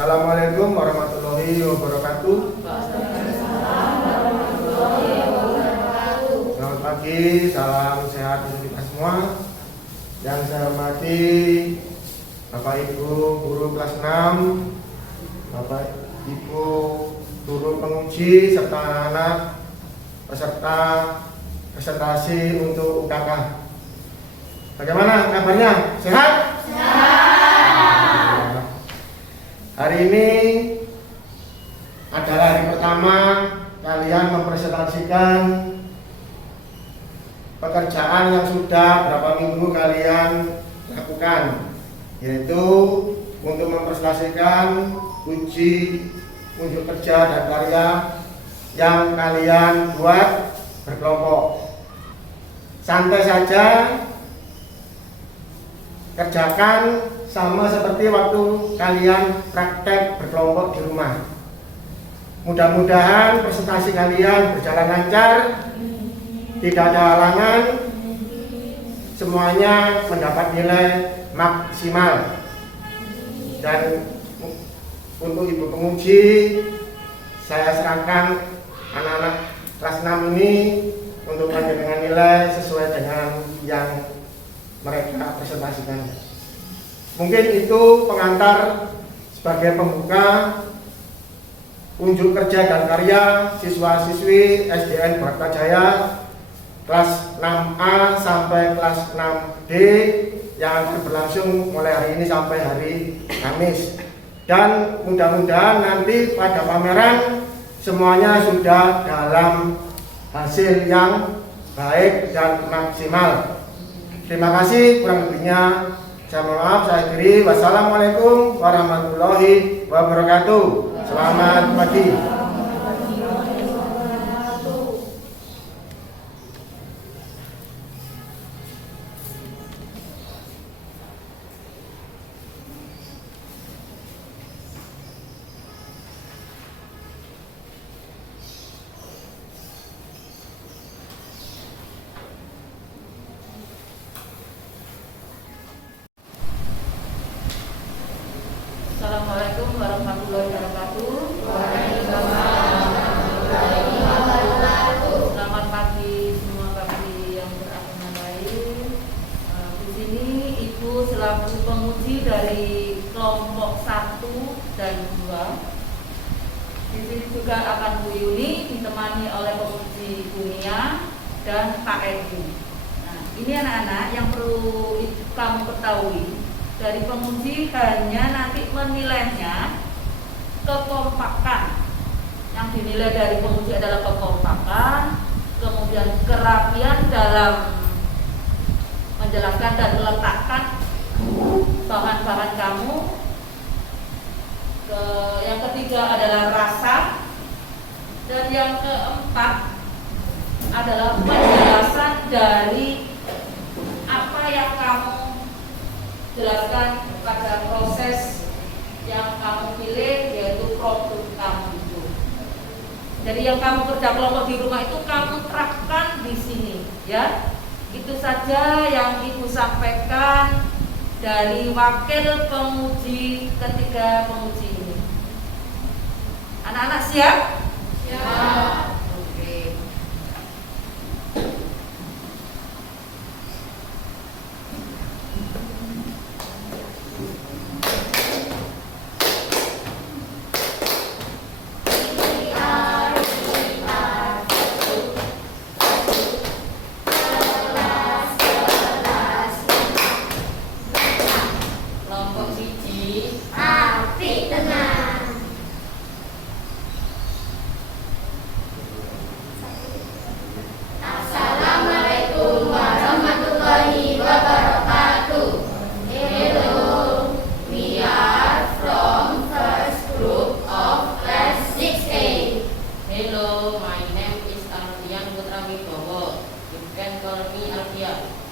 Assalamualaikum warahmatullahi wabarakatuh. Selamat pagi, salam sehat untuk kita semua. Yang saya hormati Bapak Ibu guru kelas 6, Bapak Ibu guru penguji serta anak-anak peserta presentasi untuk UKK. Bagaimana kabarnya? Sehat? Hari ini adalah hari pertama kalian mempresentasikan pekerjaan yang sudah berapa minggu kalian lakukan, yaitu untuk mempresentasikan uji unjuk kerja dan karya yang kalian buat berkelompok. Santai saja, kerjakan sama seperti waktu kalian praktek berkelompok di rumah. Mudah-mudahan presentasi kalian berjalan lancar, tidak ada halangan, semuanya mendapat nilai maksimal. Dan untuk ibu penguji, saya serahkan anak-anak kelas 6 ini untuk dengan nilai sesuai dengan yang mereka presentasikan. Mungkin itu pengantar sebagai pembuka unjuk kerja dan karya siswa-siswi SDN Bratajaya kelas 6A sampai kelas 6D yang akan berlangsung mulai hari ini sampai hari Kamis. Dan mudah-mudahan nanti pada pameran semuanya sudah dalam hasil yang baik dan maksimal. Terima kasih, kurang lebihnya saya mohon maaf, saya akhiri. Wassalamualaikum warahmatullahi wabarakatuh. Selamat pagi. Assalamualaikum warahmatullahi wabarakatuh. Selamat pagi semua pagi yang beragama lain. Di sini Ibu selaku penguji dari kelompok 1 dan 2. Di sini juga akan Bu Yuni ditemani oleh penguji Bu Mia dan Pak Edi. Nah, ini anak-anak yang perlu kamu ketahui. Dari penguji hanya nanti menilainya kekompakan. Yang dinilai dari penguji adalah kekompakan, kemudian kerapian dalam menjelaskan dan meletakkan bahan-bahan kamu. Yang ketiga adalah rasa, dan yang keempat adalah penjelasan dari apa yang kamu jelaskan pada proses yang kamu pilih, yaitu produk kamu itu. Jadi yang kamu kerja kelompok di rumah itu kamu terapkan di sini, ya. Itu saja yang Ibu sampaikan dari wakil penguji ketiga penguji ini. Anak-anak siap? Siap. Oke.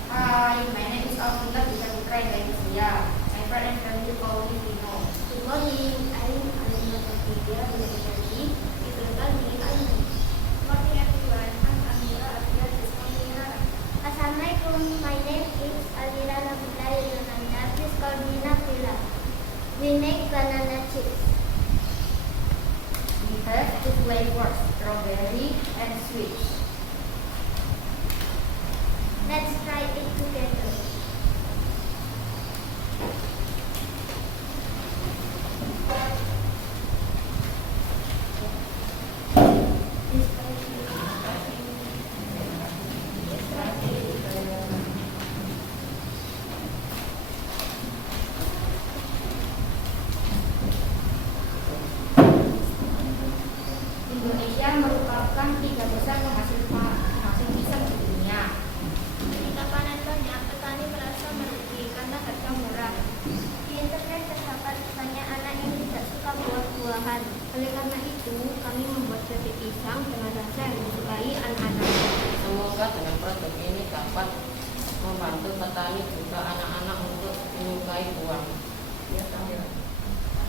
Hi, my name is Alvina Bisa Indonesia. My friend and family call me Vino. Good morning, I'm Alina Prasidya Indonesia. It's me, I'm morning everyone. I'm Amira Abia Ismaila. Assalamualaikum, my name is Alira Nabila Yunanda. Please call me Nabila. We make banana chips. has two flavors, strawberry and sweet. Let's try it together. Indonesia merupakan 3 besar penghasil pisang di dunia. Ketika panen banyak, petani merasa merugi karena harga murah. Di internet terdapat banyak anak yang tidak suka buah-buahan. Oleh karena itu, kami membuat batik pisang dengan rasa yang disukai anak-anak. Semoga dengan produk ini dapat membantu petani juga anak-anak untuk menyukai buah.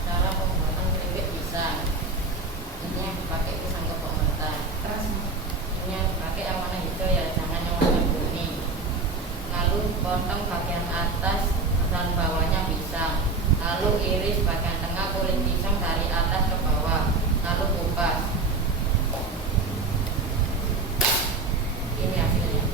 Cara pembuatan keripik pisang. Ini yang pakai pisang kepok mentah. Ini yang pakai yang warna hijau ya, jangan yang warna kuning. Lalu potong bagian atas dan bawahnya pisang. Lalu iris bagian tengah kulit pisang dari atas ke bawah. Lalu kupas. Ini hasilnya.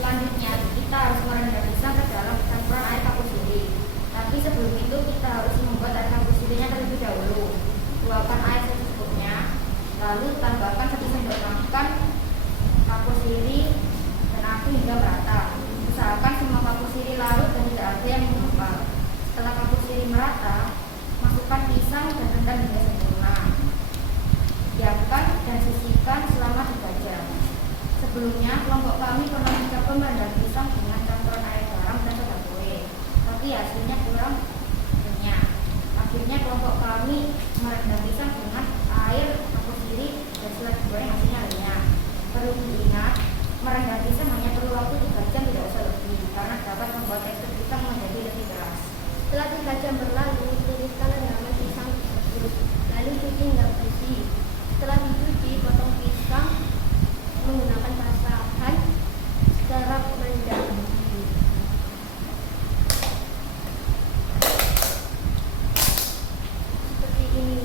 Selanjutnya kita harus merendam pisang ke dalam campuran air kapur sirih. Tapi sebelum itu kita harus membuat air kapur sirihnya terlebih dahulu. Tuangkan air secukupnya, lalu tambahkan 1 sendok makan kapur sirih dan aduk hingga merata. Usahakan semua kapur sirih larut dan tidak ada yang menggumpal. Setelah kapur sirih merata, masukkan pisang dan rendam hingga sempurna. Diamkan dan sisihkan selama 3 jam. Sebelumnya, kelompok kami pernah mencoba merendam pisang dengan campuran air garam dan soda kue, tapi hasilnya kurang banyak. Akhirnya kelompok kami merendam pisang dengan air kapur sirih dan setelah digoreng hasilnya renyah. Perlu diingat, merendam pisang hanya perlu waktu 3 jam, tidak usah lebih, karena dapat membuat tekstur pisang menjadi lebih keras. Setelah 3 jam berlalu, tiriskan rendaman pisang tersebut, lalu cuci hingga bersih. Setelah dicuci, potong pisang menggunakan pasahan secara rendam. Seperti ini.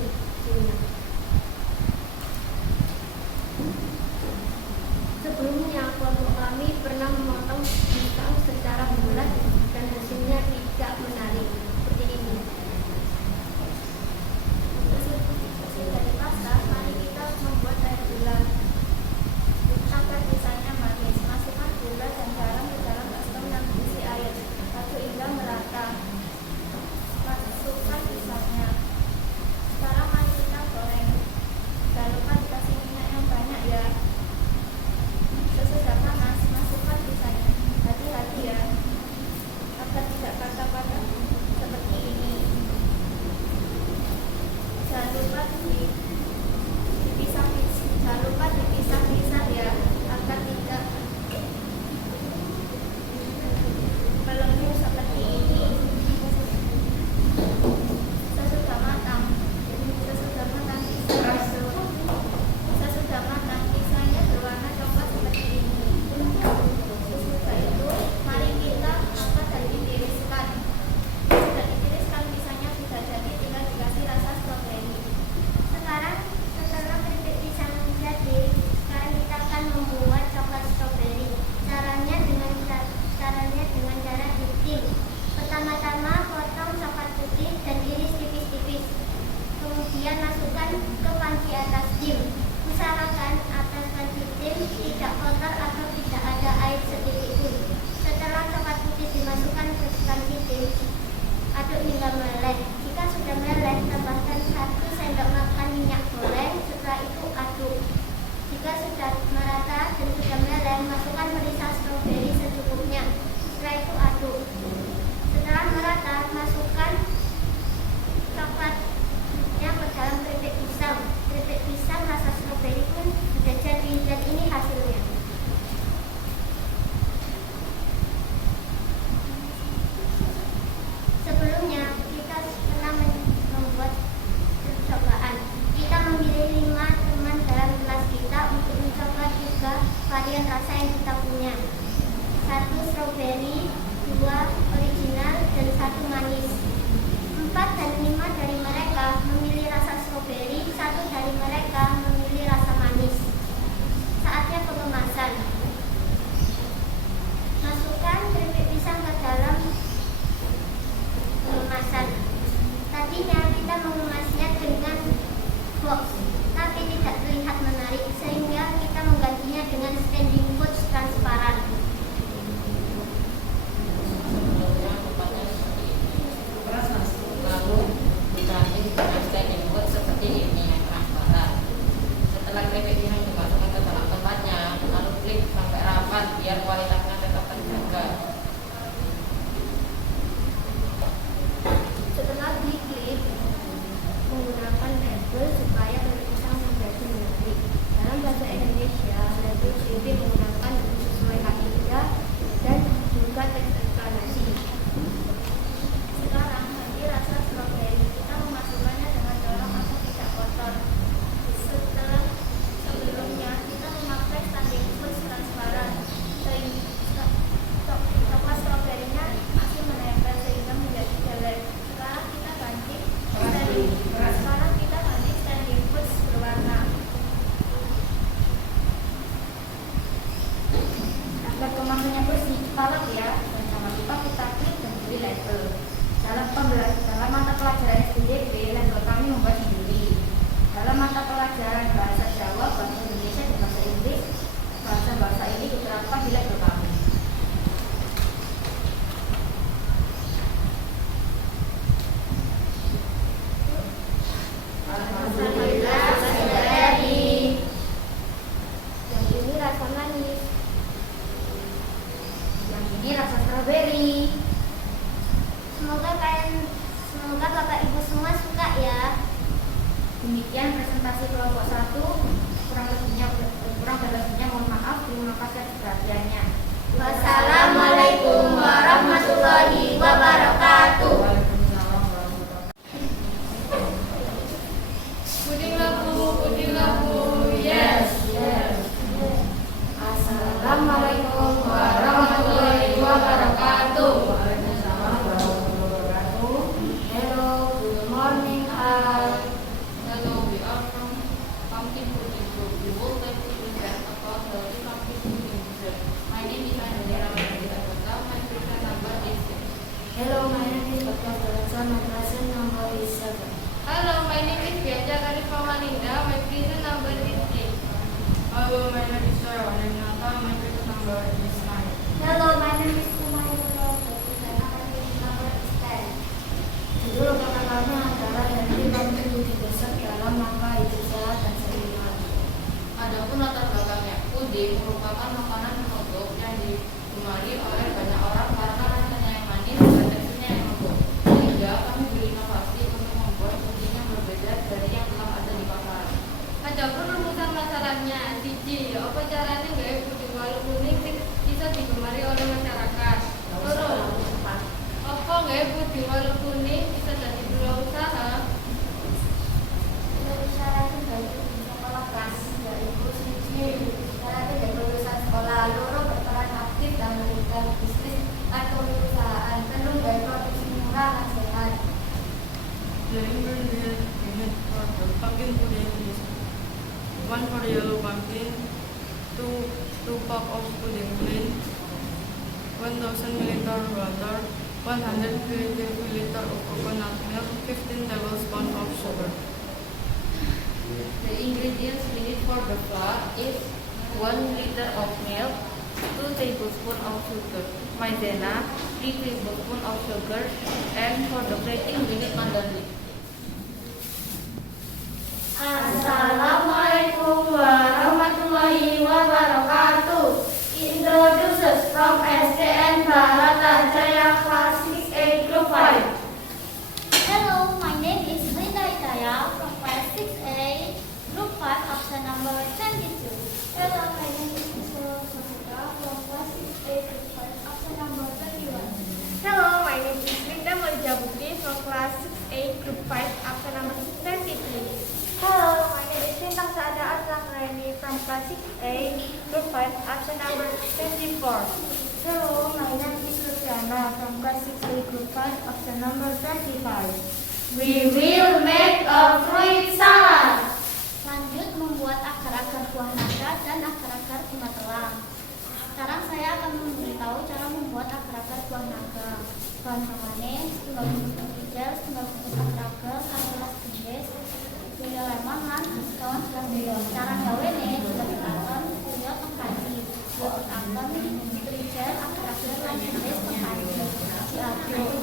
Bapak Ibu semua suka ya. Demikian presentasi kelompok 1. Kurang lebihnya mohon maaf. Terima kasih atas perhatiannya. Wassalamualaikum warahmatullahi wabarakatuh. Puding labu, yes. Assalamualaikum warahmatullahi wabarakatuh. Hello, good morning all. Hello, we are from Pumpkin Pudding Group. We would like to present about healthy pumpkin pudding dessert. My name is Andrea Madita. My present number is 6. Hello, my name is Dr. Berenson. My present number is 7. Hello, my name is Bianca Karifah Malinda. My present number is 8. Hello, my name is Sarah Renata. My present number is 9. Hello, my name is Kumairo. My present number is 10. Judul perkenalnya adalah Healthy Pumpkin Pudding Dessert dalam rangka hidup sehat dan seimbang. Adapun latar belakangnya, puding merupakan makanan penutup yang digemari oleh banyak orang karena rasanya yang manis dan teksturnya yang lembut. Sehingga kami berinovasi untuk membuat puding yang berbeda dari yang telah ada di pasaran. Adapun rumusan masalahnya, siji, apa caranya gawe puding walu kuning sing bisa digemari oleh masyarakat? Loro, apa gawe puding walu kuning bisa jadi wirausaha? Syaratnya dari sekolah kelas 2001. Syaratnya dari lulusan sekolah loro berperan aktif dalam melakukan bisnis atau perusahaan. Perlu dari produksi murah dan sehat. The ingredient we need for the pumpkin pudding is 1 for yellow pumpkin, 2 cup of pudding plain, 1000 ml water, 120 ml of coconut milk, 15 tablespoons of sugar. The ingredients we need for the flour is 1 liter of milk, 2 tablespoons of sugar, maizena, 3 tablespoons of sugar, and for the plating we need pandan leaf. Assalamualaikum warahmatullahi wabarakatuh. Introduces from SDN Bharata Jaya Class 6A Group 5. Hello, my name is Linda Hidayah from Class 6A Group 5, option number 22. Hello, my name is Isra Sofika from Class 6A Group 5, option number 21. Hello, my name is Linda Mulja Bukti from Class 6A Group 5, option number 23. Hello, my name is Sintang Saada Atlangreni from Class 6A Group 5, option number 24. Hello, my name is Luciana from Class 6A Group 5, option number 25. We will make a fruit salad. Lanjut membuat akar-akar buah naga dan akar-akar bunga telang. Sekarang saya akan memberitahu cara membuat akar-akar buah naga. Bahan-bahannya setunggal bungkus hijau, setunggal bungkus akar-akar, 1 gelas gendis, tuyo lemon lan kawan selang tuyo. Cara gawene dilebetaken tuyo teng panci. Dilebetaken hijau, akar-akar lan gendis teng panci. Diaduk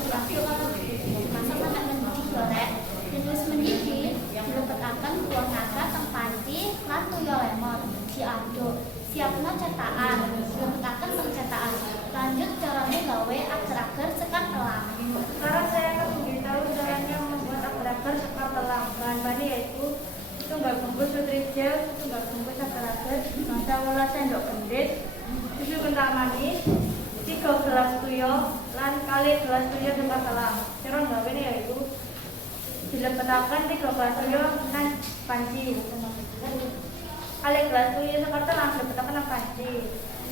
dimasak sampai mendidih goreng. Terus mendidih dilebetaken buah naga teng panci lan tuyo lemon. Diaduk. Siapna cetakan. Dilebetaken teng cetakan. Lanjut caranya gawe agar-agar sekar telang. Sekarang saya akan memberitahu caranya membuat agar-agar sekar telang. Bahan-bahannya yaitu setunggal bungkus putri gel, setunggal bungkus agar-agar, 1 sendok gendis, susu kental manis, 3 gelas tuyo, lan kali gelas tuyo sekar telang. Cara gawene yaitu dilebetaken 3 gelas tuyo nang panci. Kali gelas tuyo sekar telang dilebetaken nang panci.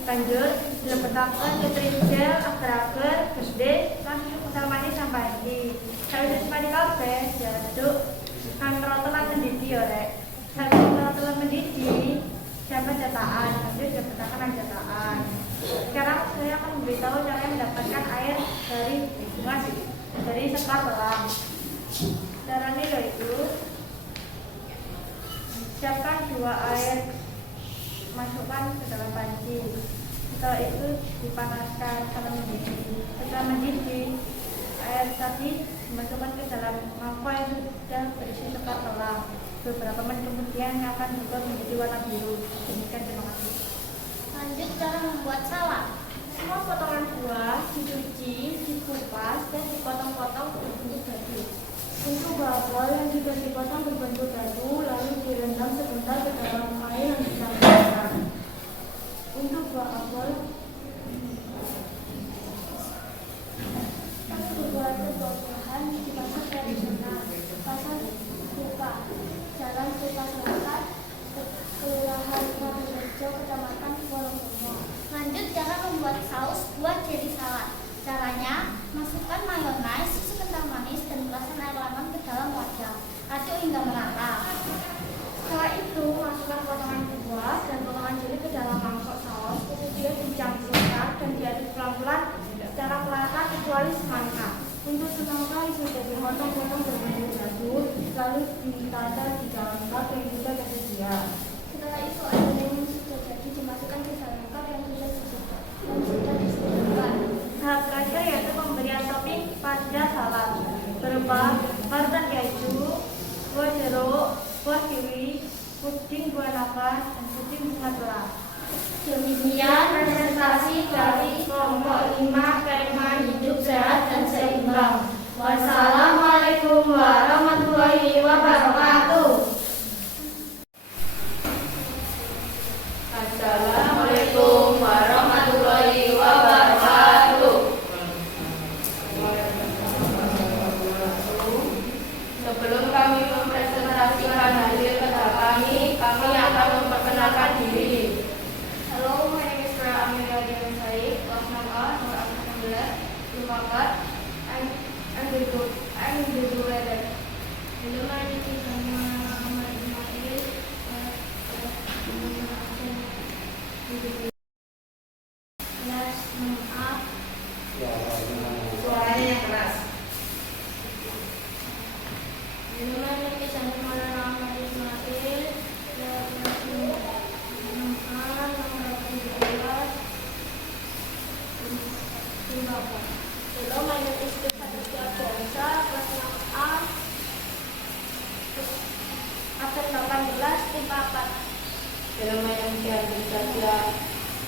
Lanjut dilebetaken putri gel, agar-agar, gendis, lan susu kental manis nang panci. Sawise sepani kabeh diaduk kantor telah mendidih ya rek. Kantor telah mendidih siapa cetakan, lanjut dilebetaken nang cetakan. Sekarang saya akan memberitahu cara mendapatkan air dari sekar telang. Caranya yaitu siapkan 2 air, masukkan ke dalam panci. Setelah itu dipanaskan sampai mendidih. Setelah mendidih, air tadi dimasukkan ke dalam mangkok yang sudah berisi sekar telang. Beberapa menit kemudian akan berubah menjadi warna biru. Demikian, terima kasih. Lanjut cara membuat salad. Semua potongan buah dicuci, dikupas, dan dipotong-potong berbentuk dadu. Masukkan mayonaise, susu kental manis, dan perasan air lemon ke dalam wajan. Aduk hingga merata. Setelah itu, masukkan potongan buah dan potongan jeli ke dalam mangkok saus, kemudian dicampurkan dan diaduk pelan-pelan secara merata kecuali semangka. Untuk semangka sudah dipotong-potong berbentuk dadu, lalu ditata di dalam cup yang sudah tersedia. Setelah itu, adonan yang sudah jadi dimasukkan ke dalam cup yang sudah disediakan. Tahap terakhir yaitu pemberian topping pada salad berupa parutan keju, buah jeruk, buah kiwi, puding buah naga, dan puding bunga telah. Demikian presentasi dari kelompok 5 Kemah Hidup Sehat dan Seimbang. Wassalamualaikum warahmatullahi wabarakatuh. Assalamualaikum warahmatullahi wabarakatuh. Sebelum kami mempresentasikan hasil kerja kami akan memperkenalkan diri. Hello, my name is Raya Amelia Dian Said, kelas 6A, nomor 16, Lumakat. I'm the duet. Hello, my name is Muhammad Ismail, kelas 6A. Suaranya yang keras. Hello, my name is Muhammad Ismail, kelas 6A, nomor 17, Lumakat. Hello, my name is Fatia Biasa, kelas 6A, absen 18, tipe 4. Film yang bisa dia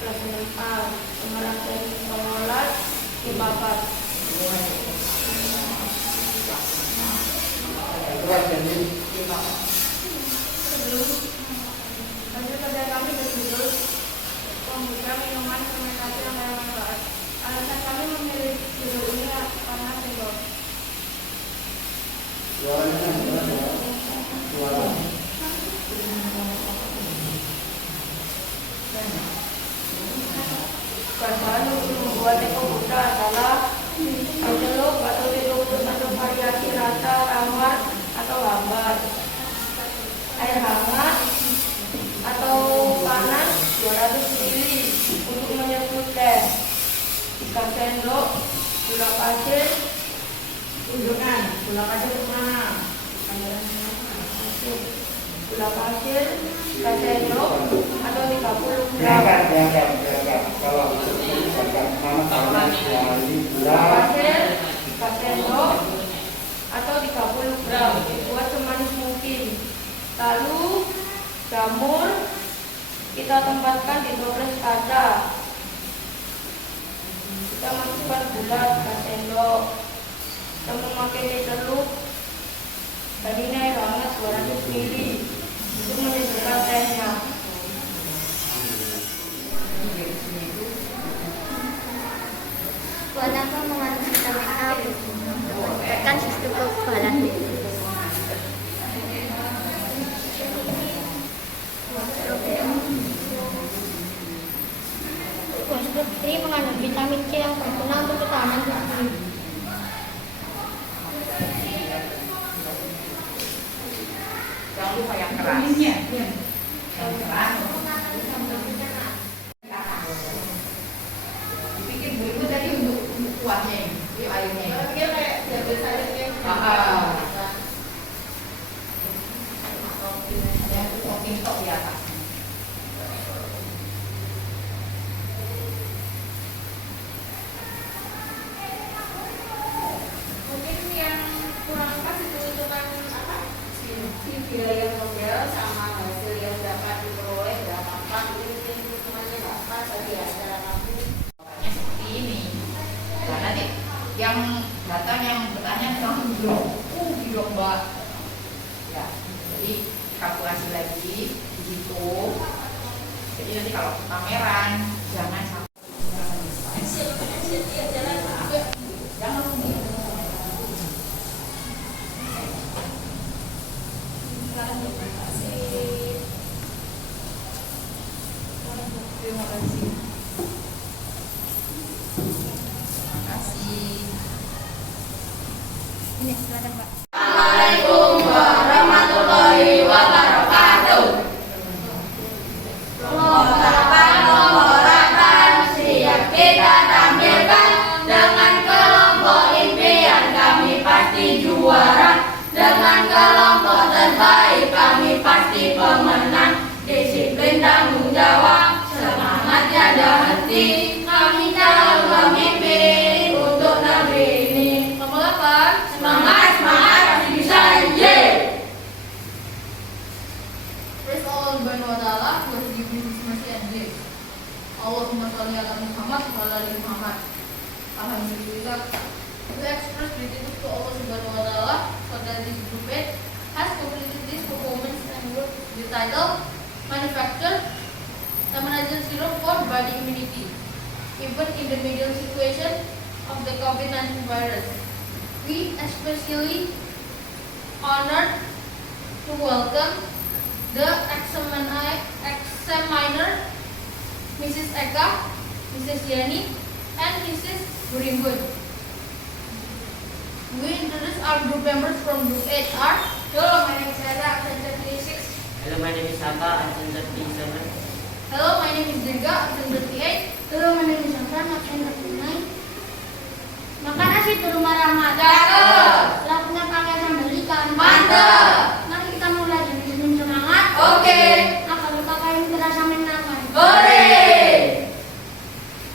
kelas 6A, nomor absen 19, tipe 4. Sebelum hasil kerja kami berjudul Kombucha Minuman Fermentasi yang Manfaat. Alasan kami memilih judul ini karena sendok. Bahan untuk membuat teh kombucha adalah jeruk atau direbus atau variasi rasa, tawar atau hambar, air hangat atau panas 200 ml untuk menyeduh teh, 3 sendok gula pasir, tunjukkan gula pasir mana? Gula pasir 3 sendok atau 30 gram. Gula pasir 3 sendok atau 30 gram dibuat semanis mungkin. Lalu jamur kita tempatkan di toples kaca. Kita masukkan gula 3 sendok. Kita memakai teh celup dan ini air hangat 200 ml untuk menyedihkan tehnya. Buat apa mengandung vitamin A? Meningkatkan sistem kekebalan tubuh. Buah stroberi mengandung vitamin C yang berguna untuk ketahanan tubuh. Jangan lupa yang keras. Yang keras. Dipikir ibu tadi untuk kuahnya, ini airnya. Dia kayak biasa aja. Yang topping top di atas. Mungkin yang kurang pas itu hitungan apa? Si biaya model sama hasil yang dapat diperoleh berapa pas itu mungkin hitungannya nggak pas lagi ya secara mampu. Pokoknya seperti ini. Nah, nanti yang datang yang bertanya bilang mbak. Ya, jadi kalkulasi lagi di situ. Jadi nanti kalau pameran jangan sampai. Jangan terima kasih. Terima kasih. Ini silakan Pak. Assalamualaikum warahmatullahi wabarakatuh. Kelompok siap kita tampilkan dengan kelompok impian kami pasti juara. Dengan kelompok terbaik kami pasti pemenang. Disiplin tanggung jawab, semangat tiada henti. Kami calon pemimpin untuk negeri ini. Semangat, semangat, pasti bisa, yeay! Praise Allah subhanahu wa ta'ala who has given his mercy and grace. Allahumma sholli ala Muhammad wa ala ali Muhammad. Alhamdulillah. We express gratitude to Allah subhanahu wa ta'ala for that this group has completed this performance and work the title Manufacture Immunization Serum for Body Immunity, even in the middle situation of the COVID-19 virus. We especially honored to welcome the examiner Mrs. Eka, Mrs. Yani, and Mrs. Burimbun. We introduce our group members from Group 8 are. Hello, my name is Sarah, absent 36. Hello, my name is Sapa, absent 37. Hello, my name is Dirga, absent 38. Hello, my name is Afran, absent 39. Makan nasi di rumah Rahmat. Cakep. Lakukan pakai sambal ikan. Mantap. Mari kita mulai dengan minum semangat. Oke. Akan lupa kalian terasa menangkan. Hore!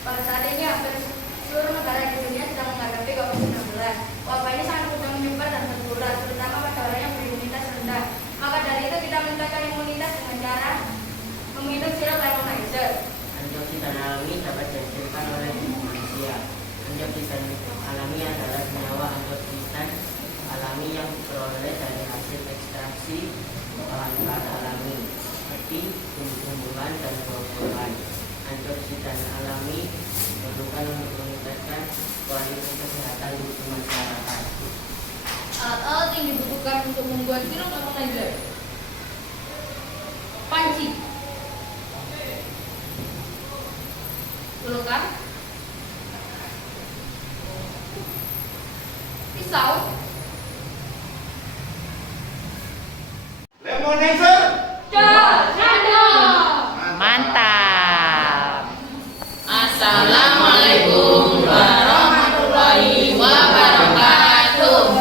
Pada saat ini hampir seluruh negara di dunia sedang menghadapi COVID-19. Wabah ini sangat mudah menyebar dan tertular, terutama pada orang yang berimunitas rendah. Maka dari itu kita meningkatkan imunitas dengan cara meminum sirup lemonizer. Antioksidan alami dapat dihasilkan oleh manusia. Antioksidan alami adalah senyawa antioksidan alami yang diperoleh dari hasil ekstraksi bahan-bahan alami seperti tumbuh-tumbuhan dan buah-buahan. Antioksidan alami diperlukan untuk meningkatkan kualitas kesehatan di masyarakat. Alat-alat yang dibutuhkan untuk membuat sirup lemonizer: panci, pulukan, pisau, Lemonizer. Mantap. Assalamualaikum warahmatullahi wabarakatuh.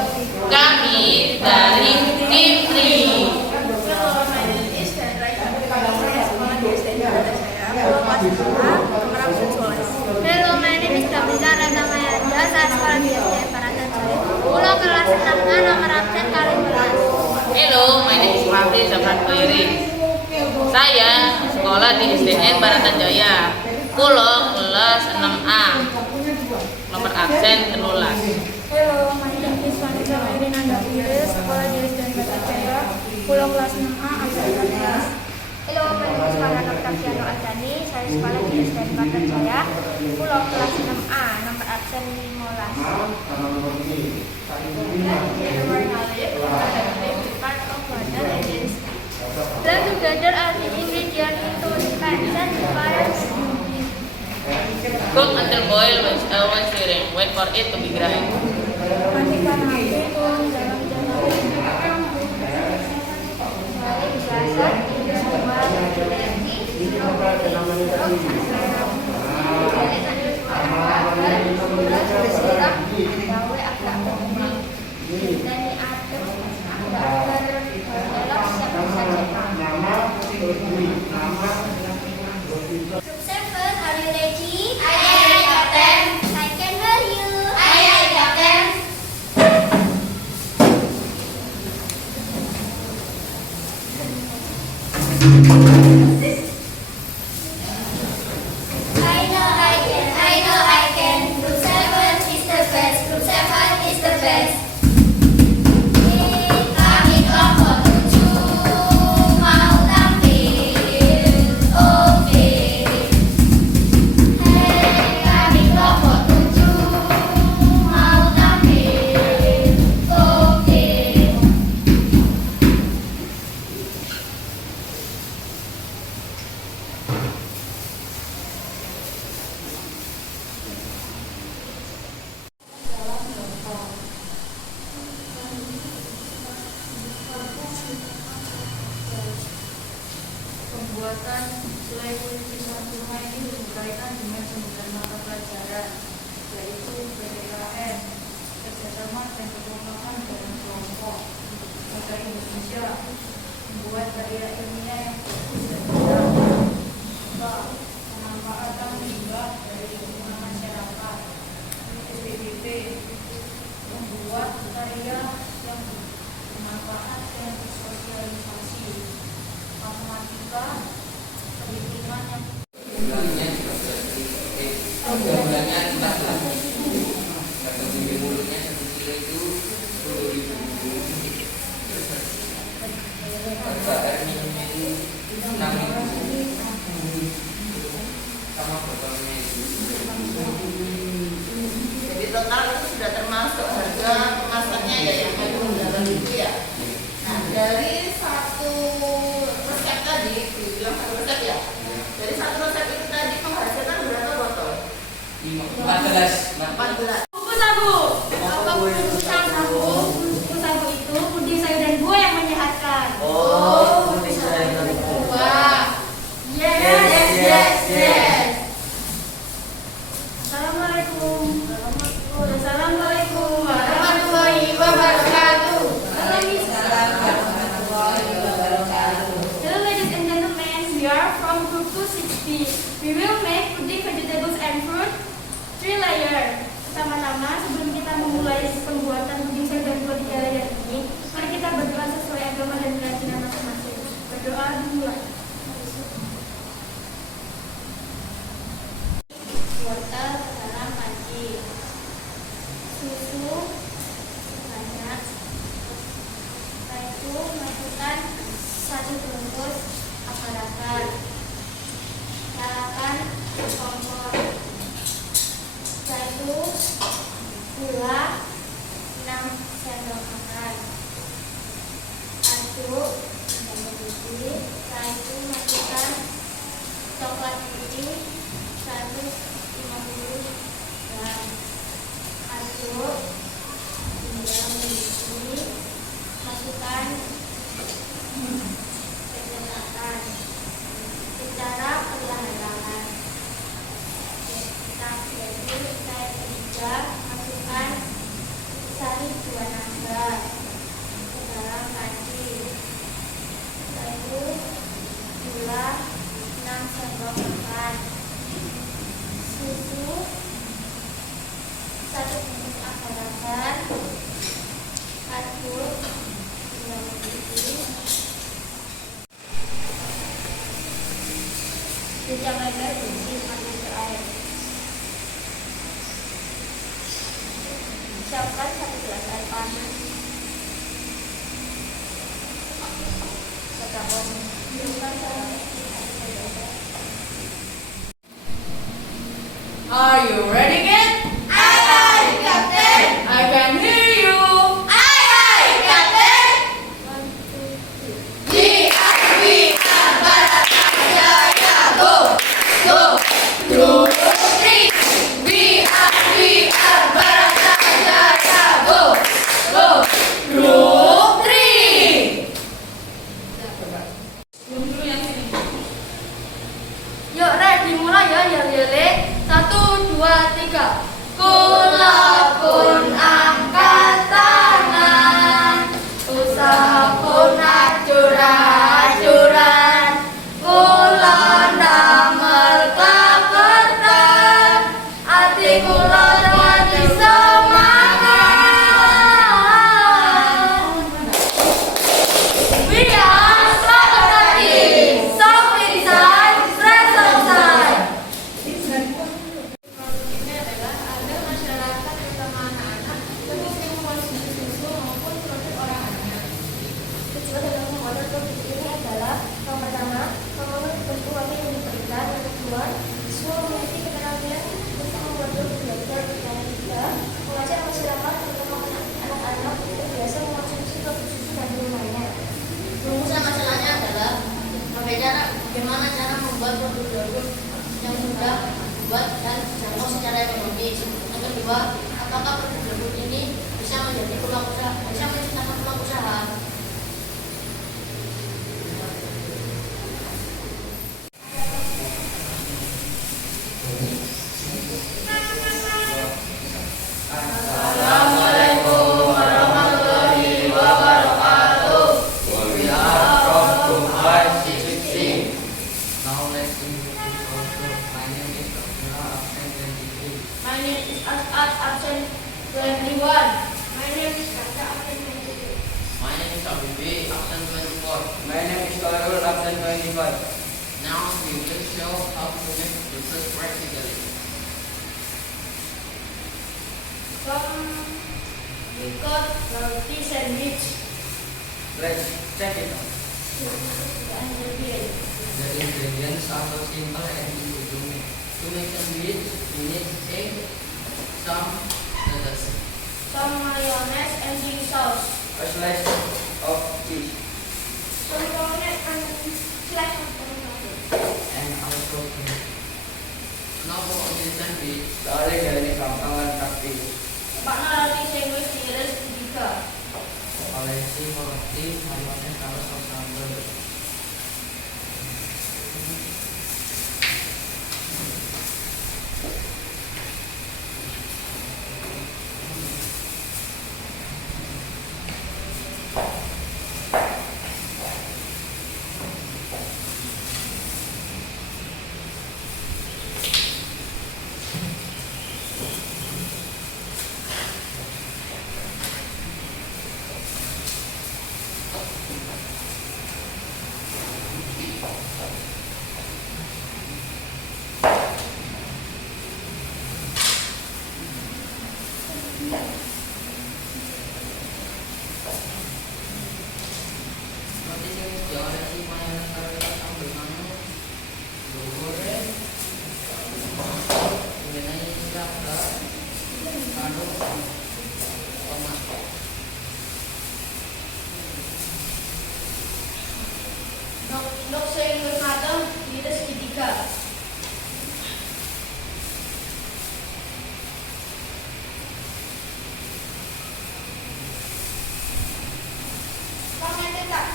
Kami dari tim Tri. Hello, my name is Kamisa Reza Mayanja. Saya sekolah di SDN Paratan Jaya. Pulau kelas 6A nomor absen kali 11. Hello, my name is Rafli Zafran Khairi. Saya sekolah di SDN Baratan Jaya. Pulau kelas 6A. Nomor absen 13. Hello, my name is Vanessa Irina Davies. Sekolah di SDN Paratan Jaya. Pulau kelas 6A absen 14. Hello, my name is Farhana Octaviano Adani. Saya sekolah di SDN Paratan Jaya. Pulau kelas 6A nomor absen 15. Blend together all the ingredients into suspension required. Cook until boil when stirring. Wait for it to be grind. Matikan api, tuang dalam dalam. Mari biasa ini semua energi. Gawe agak penting. Dan diaduk agar dalam siap saja. Group 7, are you ready? Aye, Captain. I can hear you. Aye, Captain. I know I can. Group 7 is the best. Group 7 is the best. Kami kelompok 7 mau tampil. Oke. Kami kelompok 7 mau tampil. Oke. kerja, membuat karya ilmiah yang fokus dan benar. 2. Pemanfaatan limbah dari lingkungan masyarakat. SBBP membuat karya yang bermanfaat dan bersosialisasi. Matematika perhitungan yang bulannya 14 kata bibir mulutnya 1 kilo itu 10.000 kata air minumnya itu 6.000 sama botolnya itu. Jadi total itu sudah termasuk harga kemasannya ya yang ada undangan itu ya. Nah dari satu resep tadi, dibilang satu resep ya. Dari satu resep itu tadi menghasilkan berapa botol? 14 Buku sabu. Apa buku sabu? Buku sabu itu puding sayur dan buah yang menyehatkan. Oh, puding sayur dan Buah. Yes. Assalamualaikum. Assalamualaikum warahmatullahi wabarakatuh. Hello ladies and gentlemen, we are from group 260. We will make pudding vegetables and fruit 3 layer. Pertama-tama sebelum kita memulai pembuatan pudding sayur dan buah 3 layer ini, mari kita berdoa sesuai agama dan keyakinan masing-masing. Berdoa dimulai. Wortel dalam panci, susu banyak, setelah itu masukkan 1 bungkus agar-agar, nyalakan kompor, setelah itu gula 6 sendok makan, aduk dan mendidih, setelah itu masukkan coklat putih 150 gram, aduk hingga mendidih, masukkan kecoklatan secara perlahan-lahan. Yaitu step ketiga, masukkan sari 2 nangka ke dalam panci. Setelah itu gula 6 sendok makan, susu 1 bungkus agar-agar, aduk hingga mendidih. Jenjang lebar berisi 4 liter air. Siapkan 1 gelas air panas. Sedangkan minumkan sampai Are you ready, kid? Aye, Captain. I can hear you. Aye, Captain. 1, 2, 3. We are Bharatayaya. Go, 2, 3. We are Bharatayaya. Go, 2, 3. Dulu yang sini. Yuk, ready mulai ya, yel-yele. 1, 2, 3. Kula pun angkat tangan, usaha pun acur-acuran, kula ndamel klapertan, ati kula dadi semangat. We are Bharatayaya, soft inside, stress outside. Ini adalah agar masyarakat terutama anak-anak lebih sering mengonsumsi susu maupun produk olahannya. Tujuan dalam membuat produk ini adalah yang pertama, memenuhi kebutuhan yang diberikan. Yang kedua, siswa memiliki keterampilan untuk membuat produk belajar. Yang ketiga, mengajak masyarakat terutama anak-anak untuk biasa mengonsumsi produk susu dan minumannya. Rumusan masalahnya adalah bagaimana cara membuat produk yang mudah dibuat dan dijangkau secara ekonomis. Yang kedua, apakah produk ini bisa menciptakan peluang usaha? Assalamualaikum warahmatullahi wabarakatuh. My name is Khairul Abdan 25. Now we will show how to make the first practically. We got roti sandwich. Let's check it out. The ingredients are so simple and easy to make. To make sandwich, we need egg, some lettuce, Some mayonnaise and chili sauce. a slice of cheese, Some mayonnaise and slice of tomato. and also milk. Now for the sandwich, soalnya dari kampangan praktis. Pakna roti sandwich diiris tiga. Olesi roti, mayonnaise, sama saus sambal. Roti sandwich diolesi mayonnaise karo sambal manuk, goreng, kemudian sirap, karo tomat. Dok sandwich matang diiris tiga. Pakai cetak.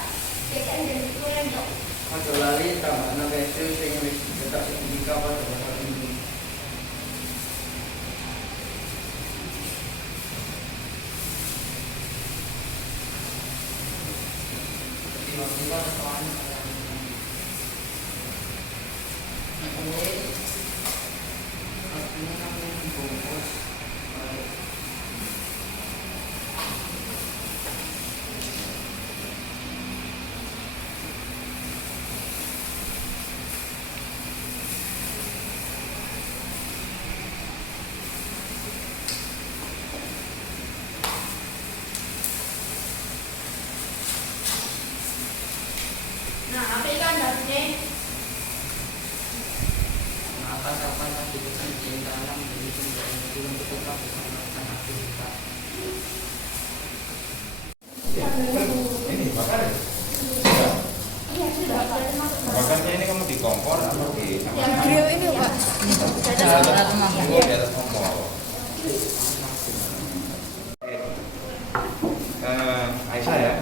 Cetak dan goreng dok. Aja lali tambahna keju sing wis dicetak segitiga pada basa ini. Tiba-tiba ada soalnya artinya kamu bungkus. Nah, apa ikan dagingnya? Maka siapa yang dibutuhkan di dalam menjadi sumber energi untuk kita bisa melakukan aktivitas. Ini bakar ya? Iya, sudah. Sudah masuk. Bakarnya ini kamu di kompor atau di Yang grill ini, Pak. Oh, di atas kompor. Aisyah ya?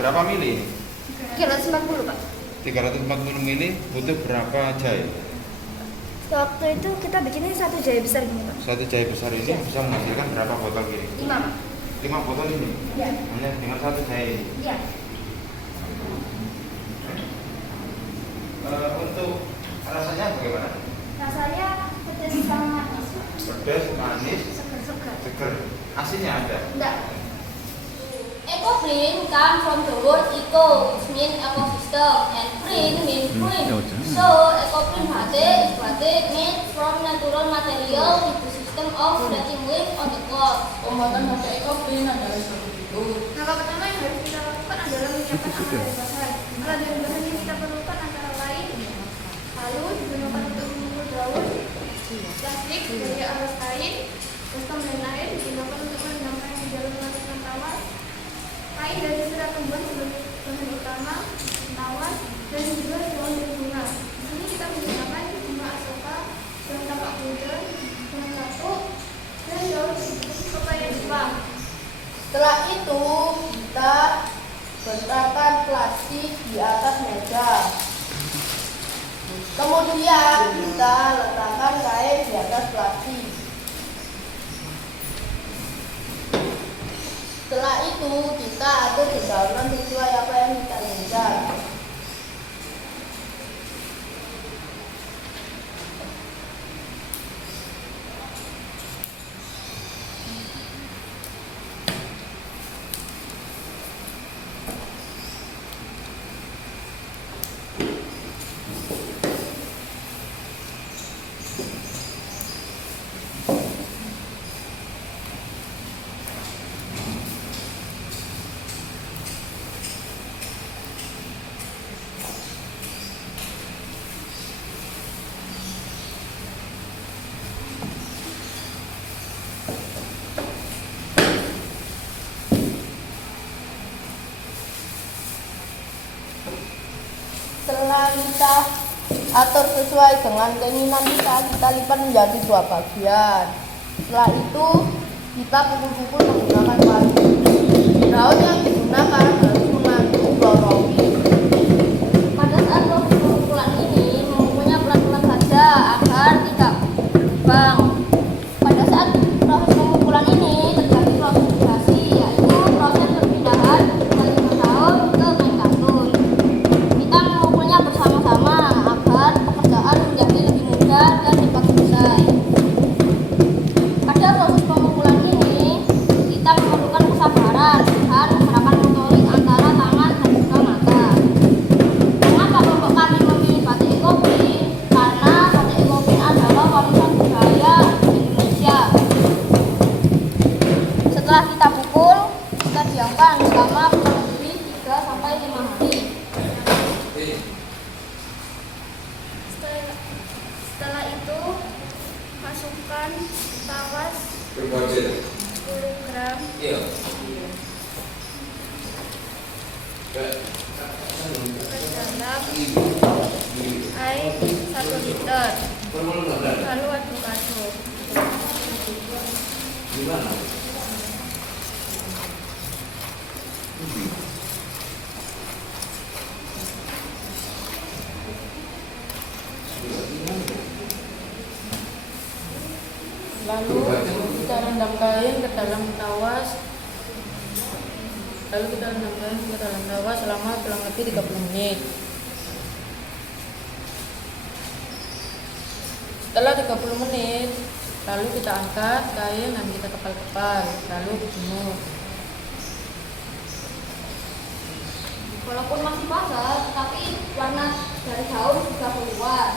Berapa mili? 340, Pak. 340 mili butuh berapa jahe? Waktu itu kita bikinnya satu jahe besar gini, Pak. Satu jahe besar ini bisa menghasilkan berapa botol gini? 5, Pak. 5 botol ini? Iya. Hanya dengan satu jahe ini? Iya. Untuk rasanya bagaimana? Rasanya pedas sama manis, Pak. Pedas, manis, Segar-segar. seger. Asinnya ada? Enggak. Eco-green come from the word eco, which means ecosystem, and green means green. So, eco-green bate is bate made from natural material with the system of letting live on the cloth. Pembuatan bata ekofrin adalah suatu fitur. Langkah pertama yang harus kita lakukan adalah menyiapkan alat dan bahan. Alat dan bahan yang kita perlukan antara lain kayu digunakan untuk memukul daun, plastik dari alas kain, baskom dan lain digunakan untuk menyampaikan di dalam lapisan tawar, kain dari serat tumbuhan sebagai bahan utama, tawar, dan juga daun dan bunga. Di sini kita menggunakan bunga asoka, daun tapak kuda, daun kapuk, dan daun pepaya Jepang. Setelah itu kita bentangkan plastik di atas meja. Kemudian kita letakkan kain di atas plastik. Setelah itu kita atur kedalaman sesuai apa yang kita inginkan. Setelah kita atur sesuai dengan keinginan kita lipat menjadi 2 bagian. Setelah itu kita pukul-pukul menggunakan palu. Daun yang digunakan harus mengandung klorofi. Pada saat proses pemukulan ini memukulnya pelan-pelan saja agar tidak berlubang. Pada saat proses pemukulan ini terjadi proses oxidasi, yaitu proses perpindahan dari daun ke kain katun. Kita memukulnya bersama-sama agar pekerjaan menjadi lebih mudah dan cepat selesai. Pada proses pemukulan ini kita memerlukan kesabaran dan gerakan motorik antara tangan dan juga mata. Mengapa kelompok kami memilih batik ekobin? Karena batik ekobin adalah warisan budaya Indonesia. Setelah kita pukul, kita diamkan selama kurang lebih 3-5 hari. Setelah itu masukkan tawas 10 gram Iya. ke dalam air 1 liter, lalu aduk-aduk. Lalu kita rendam kain ke dalam tawas. Selama kurang lebih 30 menit. Setelah 30 menit, lalu kita angkat kain dan kita kepal-kepal, lalu jemur. Walaupun masih basah, tetapi warna dari daun sudah keluar.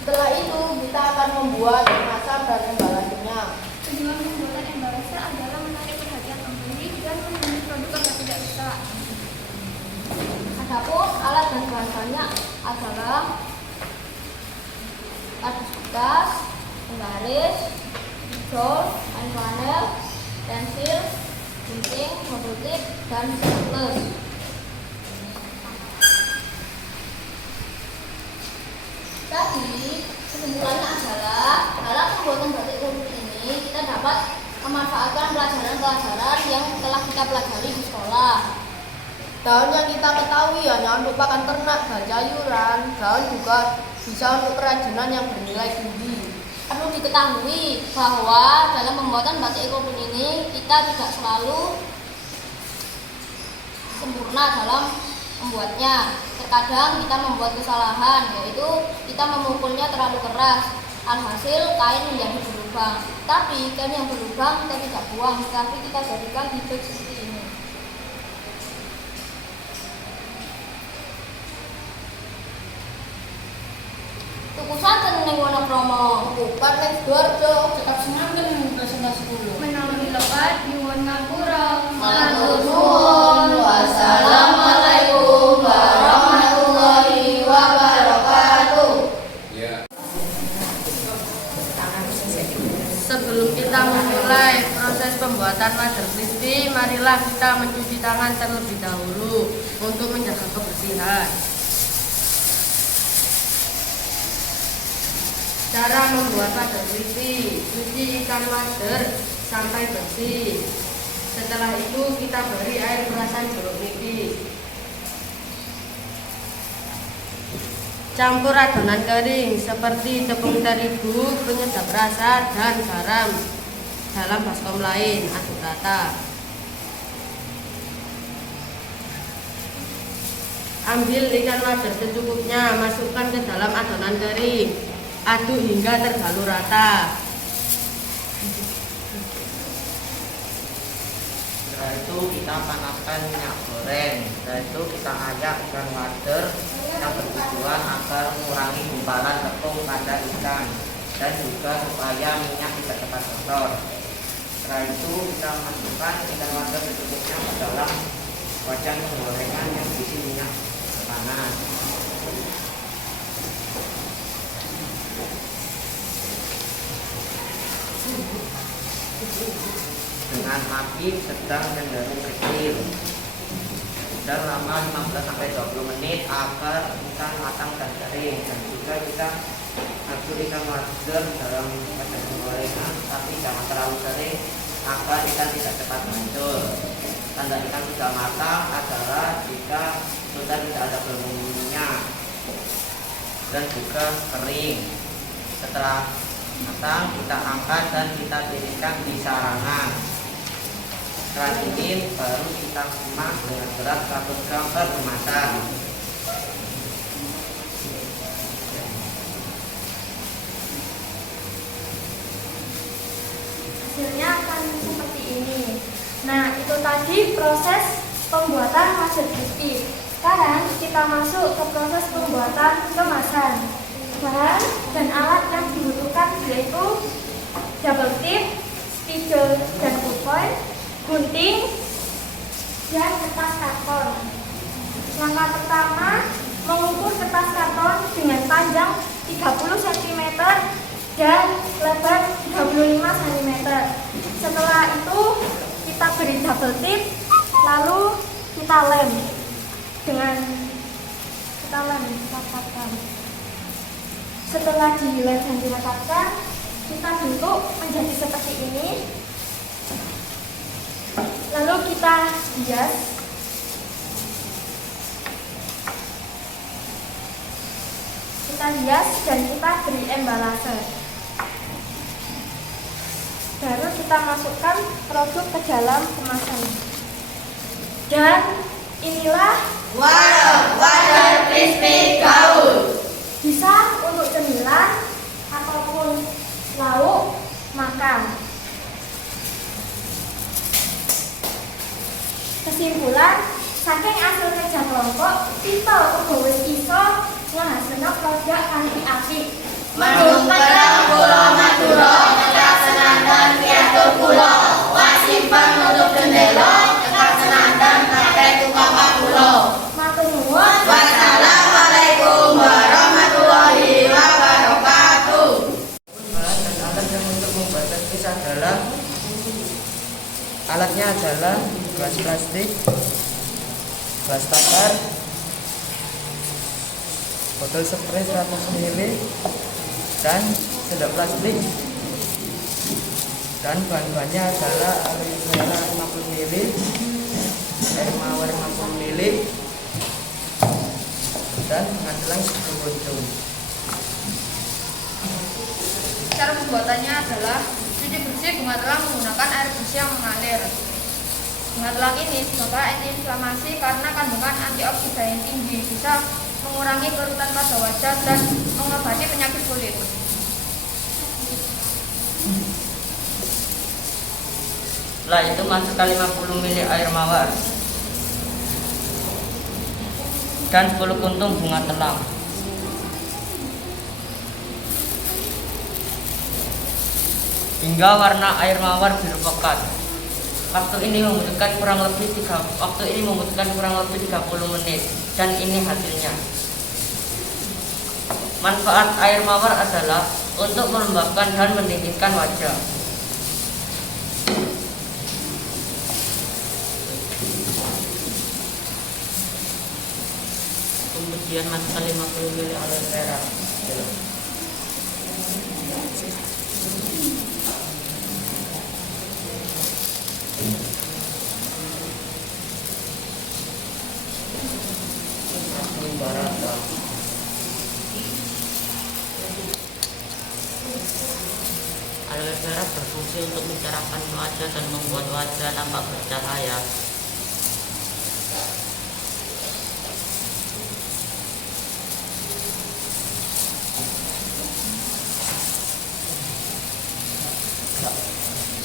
Setelah itu kita akan membuat kemasan dan embalasenya. Tujuan pembuatan embalase adalah menarik perhatian pembeli dan menunjukkan produk agar tidak rusak. Adapun alat dan bahannya adalah kardus bekas, penggaris, jol, kain flanel, pensil, gunting, mototik, dan staples. Jadi, kesimpulannya adalah dalam pembuatan batik ekobin ini kita dapat memanfaatkan pelajaran-pelajaran yang telah kita pelajari di sekolah. Daun yang kita ketahui hanya untuk pakan ternak dan sayuran, daun juga bisa untuk kerajinan yang bernilai tinggi. Perlu diketahui bahwa dalam pembuatan batik ekobin ini kita tidak selalu sempurna dalam membuatnya. Terkadang kita membuat kesalahan, yaitu kita memukulnya terlalu keras. Alhasil kain menjadi berlubang. Tapi kain yang berlubang kita tidak buang, tapi kita jadikan di bag seperti ini. Tuku santen ning Wonokromo, bukan ning Sidoarjo. Cekap semanten presentasi dulu. Menawi lepat nyuwun ngapura. Matur nuwun. Wassalamualaikum warahmatullahi wabarakatuh. Sebelum kita memulai proses pembuatan wader crispy, marilah kita mencuci tangan terlebih dahulu untuk menjaga kebersihan. Cara membuat wader crispy: cuci ikan wader sampai bersih. Setelah itu kita beri air perasan jeruk nipis. Campur adonan kering seperti tepung terigu, penyedap rasa, dan garam dalam baskom lain. Aduk rata. Ambil ikan wader secukupnya, masukkan ke dalam adonan kering. Aduk hingga terbalur rata. Setelah itu kita panaskan minyak goreng. Setelah itu kita ayak ikan wader yang bertujuan agar mengurangi gumpalan tepung pada ikan dan juga supaya minyak tidak cepat kotor. Setelah itu kita masukkan ikan wader secukupnya ke dalam wajan penggorengan yang diisi minyak panas. Dengan dengan api sedang cenderung kecil dan lama 15-20 menit agar ikan matang dan kering. Dan juga kita atur ikan wader dalam proses penggorengan, tapi jangan terlalu sering agar ikan tidak cepat hancur. Tanda ikan sudah matang adalah jika sudah tidak ada berminyak dan juga kering. Setelah matang kita angkat dan kita tiriskan di sarangan. Setelah ini baru kita kemas dengan berat 100 gram per kemasan. Hasilnya akan seperti ini. Nah, itu tadi proses pembuatan hasil crispy. Sekarang kita masuk ke proses pembuatan kemasan. Bahan dan alat yang dibutuhkan yaitu double tip, spidol dan kupoin, gunting, dan kertas karton. Langkah pertama, mengukur kertas karton dengan panjang 30 cm dan lebar 35 cm. Setelah itu kita beri double tip, lalu kita lem dengan kita rekatkan. Setelah dilem dan direkatkan, kita bentuk menjadi seperti ini. Lalu kita hias. Kita hias dan kita beri embalase. Baru kita masukkan produk ke dalam kemasan. Dan inilah water crispy gaul. bisa untuk cemilan ataupun lauk makan. Kesimpulan, saking hasil kerja kelompok, kita kegawe iso ngahasilno produk kanthi apik. Mendung Pulau Madura, tetap senandang piatur pulau. Wasimpen nutup jendela, tetap senandang kakek tukang pulau. Matur nuwun. Wassalamualaikum warahmatullahi wabarakatuh. Alat dan alat yang untuk membuat crispy adalah alatnya adalah gelas plastik, gelas takar, botol spray 100 ml, dan sendok plastik. Dan bahan-bahannya adalah aloe vera 50 ml, air mawar 50 ml, dan pengadelan 10 kuntung. Cara pembuatannya adalah cuci bersih bunga telang menggunakan air bersih yang mengalir. Bunga telang ini sebagai antiinflamasi karena kandungan antioksidan yang tinggi, bisa mengurangi kerutan pada wajah dan mengobati penyakit kulit. Setelah itu masukkan 50 ml air mawar dan 10 kuntung bunga telang. Hingga warna air mawar biru pekat. Waktu ini membutuhkan kurang lebih 30 menit, dan ini hasilnya. Manfaat air mawar adalah untuk melembabkan dan mendinginkan wajah. Kemudian masukkan 50 ml aloe vera. Aloe vera berfungsi untuk mencerahkan wajah dan membuat wajah tampak bercahaya.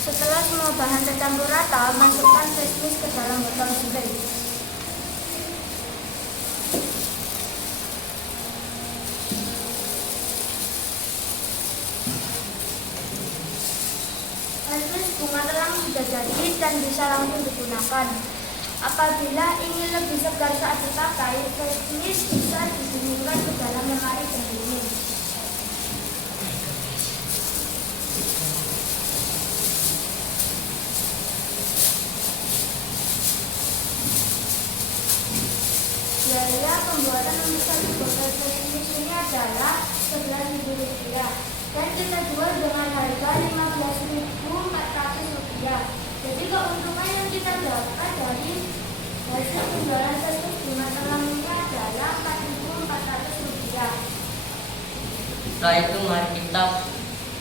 Setelah semua bahan tercampur rata, masukkan fresh mix ke dalam botol spray. Fresh mix bunga telang sudah jadi dan bisa langsung digunakan. Apabila ingin lebih segar saat dipakai, fresh mix bisa didinginkan ke dalam lemari pendingin. Rp11.000 dan kita jual dengan harga Rp15.400. Jadi keuntungan yang kita dapat dari hasil penjualan tersebut di masa lalunya adalah Rp4.400. Setelah itu mari kita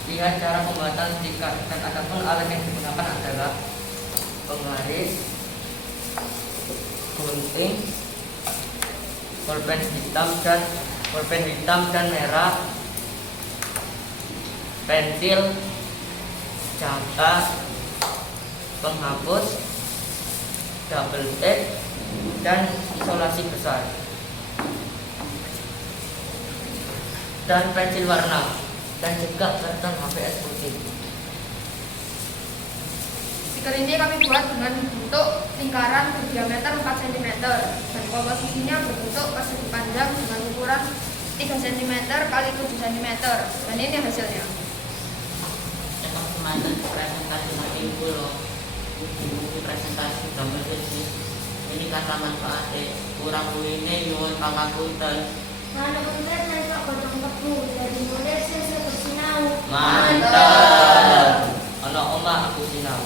lihat cara pembuatan stiker, dan adapun alat yang digunakan adalah penggaris, gunting, pulpen hitam dan merah, pensil, jangka, penghapus, double tape, dan isolasi besar, dan pensil warna, dan juga kertas HVS putih. Stiker ini kami buat dengan bentuk lingkaran berdiameter 4 cm dan komposisinya berbentuk persegi panjang dengan ukuran 3 cm x 7 cm, dan ini hasilnya. Emang semacam presentasi lagi loh, buku presentasi gambar sisi ini kata manfaatnya kurang ini nyuwun pangapunten. Manunggal nesok godhong tebu jadi murid sesuk bersinau. Mantap. Ana omah aku sinau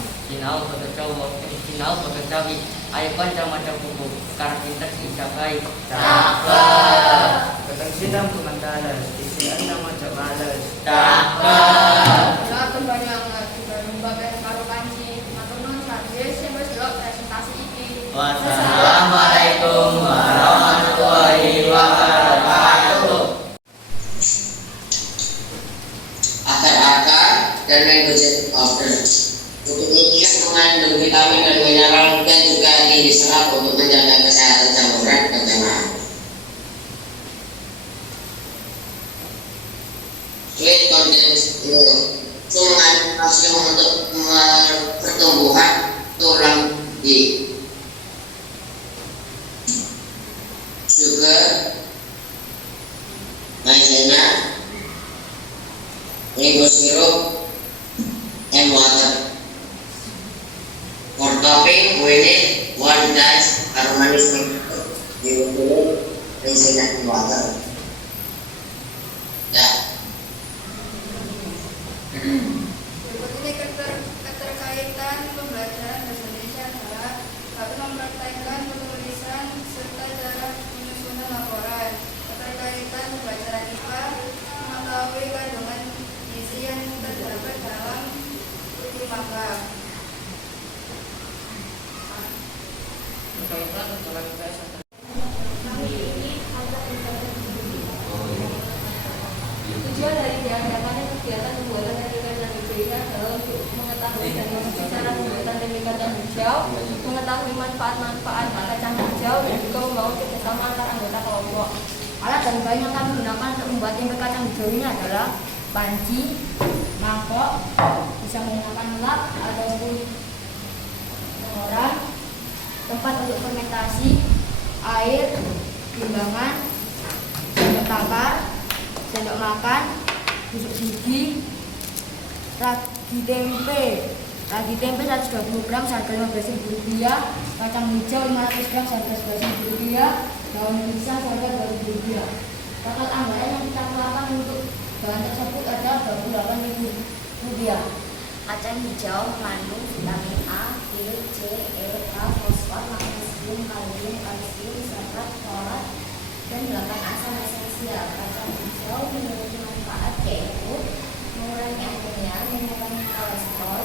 pakai cowok, sinau pakai cawi. Ayo kanca maca buku, karang pinter dicapai. Cakep. Kadang sinau kemantales, isian nama maca males. Cakep. Lah banyak juga lembaga karo kanci. Matur nuwun sadaya sing wis delok presentasi iki. Wassalamualaikum warahmatullahi wabarakatuh. Akar-akar dan negotiate order. Untuk ikan mengandung vitamin dan mineral dan juga tinggi serat untuk menjaga kesehatan saluran pencernaan. Sweet condensed milk mengandung kalsium untuk pertumbuhan tulang di sugar, maizena, maple syrup, and water. For topping, we need 1 dash aromatic milk, maizena, and water. Ya. Berikut ini keterkaitan pembelajaran bahasa Indonesia adalah satu mempraktikkan penulisan serta cara penyusunan laporan. Keterkaitan pembelajaran IPA mengetahui kandungan gizi yang terdapat dalam tutur mangga. Tujuan dari diadakannya kegiatan pembuatan tempe kacang hijau ini adalah untuk mengetahui dan menguji cara pembuatan tempe kacang hijau, mengetahui manfaat-manfaat kacang hijau, dan juga membangun kerjasama antar anggota kelompok. Alat dan bahan yang kami gunakan untuk membuat tempe kacang hijau ini adalah panci, mangkok, bisa menggunakan lap ataupun orang, tempat untuk fermentasi, air, timbangan, sendok takar, sendok makan, tusuk gigi, ragi tempe 120 gram seharga Rp15.000, kacang hijau 500 gram seharga Rp11.000, daun pisang seharga Rp2.000. Total anggaran yang kita keluarkan untuk bahan tersebut adalah Rp28.000. Kacang hijau mengandung vitamin A, B, C, E, K, fosfor, magnesium, kalium, kalsium, serat, folat, dan 8 asam esensial. Kacang hijau memiliki manfaat yaitu mengurangi anemia, mengurangi kolesterol,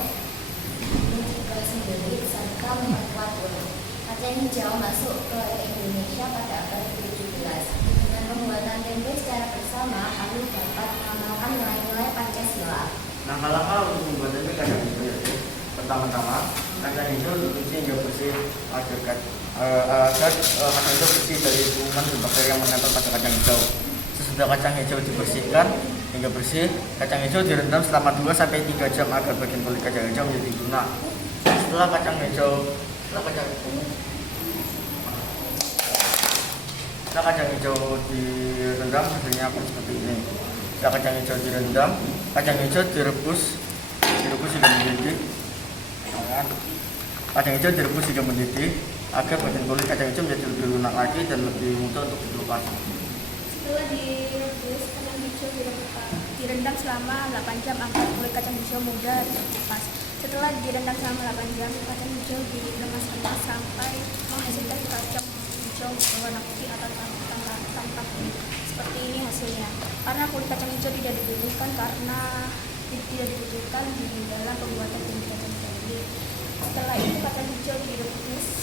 mencegah senderit, serta memperkuat tulang. Kacang hijau masuk ke Indonesia pada abad ke-17. Dengan pembuatan tempe secara bersama, kami dapat mengamalkan nilai-nilai Pancasila. Langkah-langkah untuk membuat tempe kacang hijau yaitu pertama-tama kacang hijau dicuci hingga bersih agar kacang hijau bersih dari kuman dan bakteri yang menempel pada kacang hijau. Sesudah kacang hijau dibersihkan hingga bersih, kacang hijau direndam selama 2-3 jam agar bagian kulit kacang hijau menjadi lunak. Setelah kacang hijau direndam, hasilnya akan seperti ini. Setelah kacang hijau direndam, kacang hijau direbus hingga mendidih. Kacang hijau direbus hingga mendidih agar bagian kulit kacang hijau menjadi lebih lunak lagi dan lebih mudah untuk dikelupas. Setelah direbus tulis kacang hijau direndam selama 8 jam agar kulit kacang hijau mudah terkupas. Setelah direndam selama 8 jam, kacang hijau dikemas-kemas sampai menghasilkan kacang hijau berwarna putih atau tampak kuning. Seperti ini hasilnya. Karena kulit kacang hijau tidak dibutuhkan di dalam pembuatan tempe kacang hijau. Setelah itu kacang hijau direbus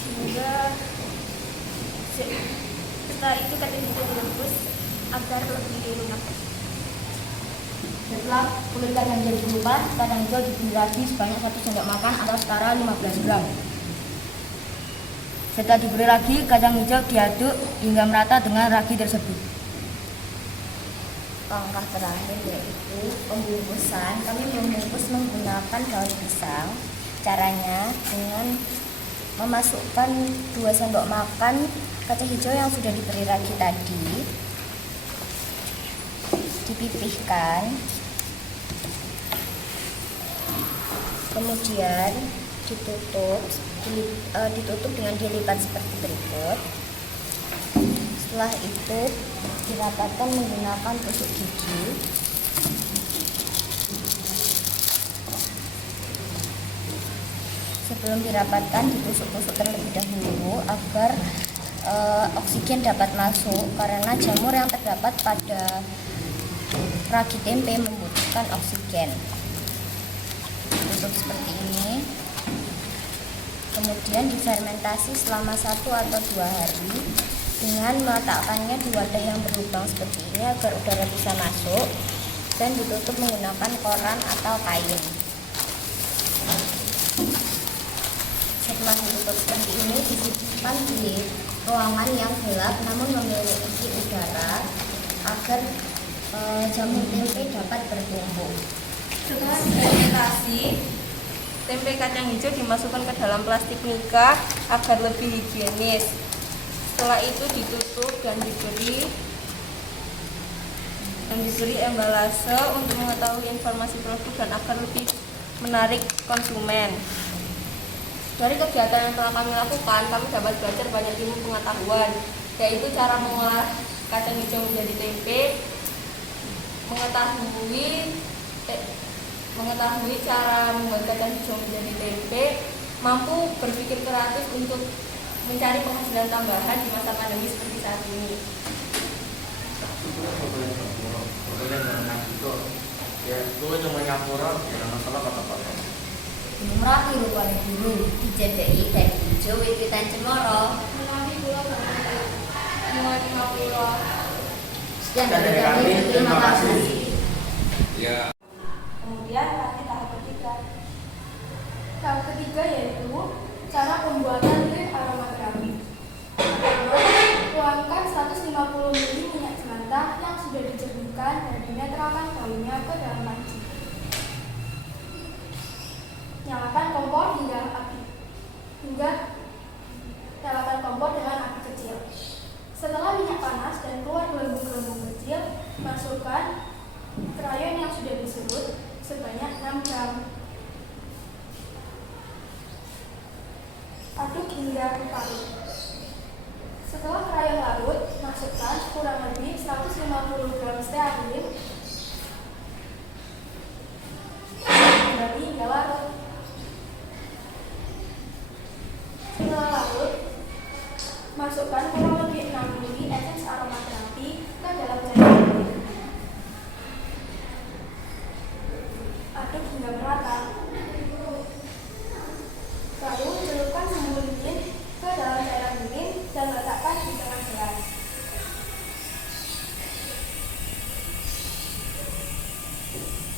agar lebih lunak. Setelah kulit kacang hijau dikelupas, kacang hijau diberi ragi sebanyak 1 sendok makan atau setara 15 gram. Setelah diberi ragi, kacang hijau diaduk hingga merata dengan ragi tersebut. Langkah terakhir yaitu pembungkusan. Kami membungkus menggunakan daun pisang. Caranya dengan memasukkan 2 sendok makan kacang hijau yang sudah diberi ragi tadi, dipipihkan, kemudian ditutup dengan dilipat seperti berikut. Setelah itu dirapatkan menggunakan tusuk gigi. Sebelum dirapatkan, ditusuk-tusuk terlebih dahulu agar oksigen dapat masuk, karena jamur yang terdapat pada ragi tempe membutuhkan oksigen. Tutup seperti ini. Kemudian difermentasi selama 1 atau 2 hari dengan meletakkannya di wadah yang berlubang seperti ini agar udara bisa masuk, dan ditutup menggunakan koran atau kain. Setelah ditutup seperti ini, disimpan di ruangan yang gelap namun memiliki udara agar jamur tempe dapat bertumbuh. Setelah difermentasi, tempe kacang hijau dimasukkan ke dalam plastik mika agar lebih higienis. Setelah itu ditutup dan diberi embalase untuk mengetahui informasi produk dan agar lebih menarik konsumen. Dari kegiatan yang telah kami lakukan, kami dapat belajar banyak ilmu pengetahuan, yaitu cara mengolah kacang hijau menjadi tempe, mengetahui cara membuat kacang hijau menjadi tempe, mampu berpikir kreatif untuk mencari penghasilan tambahan di masa pandemi seperti saat ini. Ya, gue cuma nyapura, jangan masalah kata-kata. Merapi rupanya burung, dijadai dan hijau wiwitan cemoro. Menawi kula berkata, nyuwun ngapura. Sekian dari kami, terima kasih. Ya. Kemudian lanjut tahap ketiga. Tahap ketiga yaitu cara pembuatan lilin aromaterapi. Pertama, tuangkan 150 ml minyak jelantah yang sudah diceburkan dan dinetralkan kainnya ke dalam panci. Nyalakan kompor dengan api kecil. Setelah minyak panas dan keluar gelembung-gelembung kecil, masukkan krayon yang sudah diserut sebanyak 6 gram. Aduk hingga larut. Setelah krayon larut, masukkan kurang lebih 150 gram stearin. Kembali hingga larut. Setelah larut, masukkan kurang lebih 6 ml esens aromaterapi ke dalam cairan. Aduk hingga merata. Lalu celupkan semua lilin ke dalam cairan lilin dan letakkan di tengah gelas.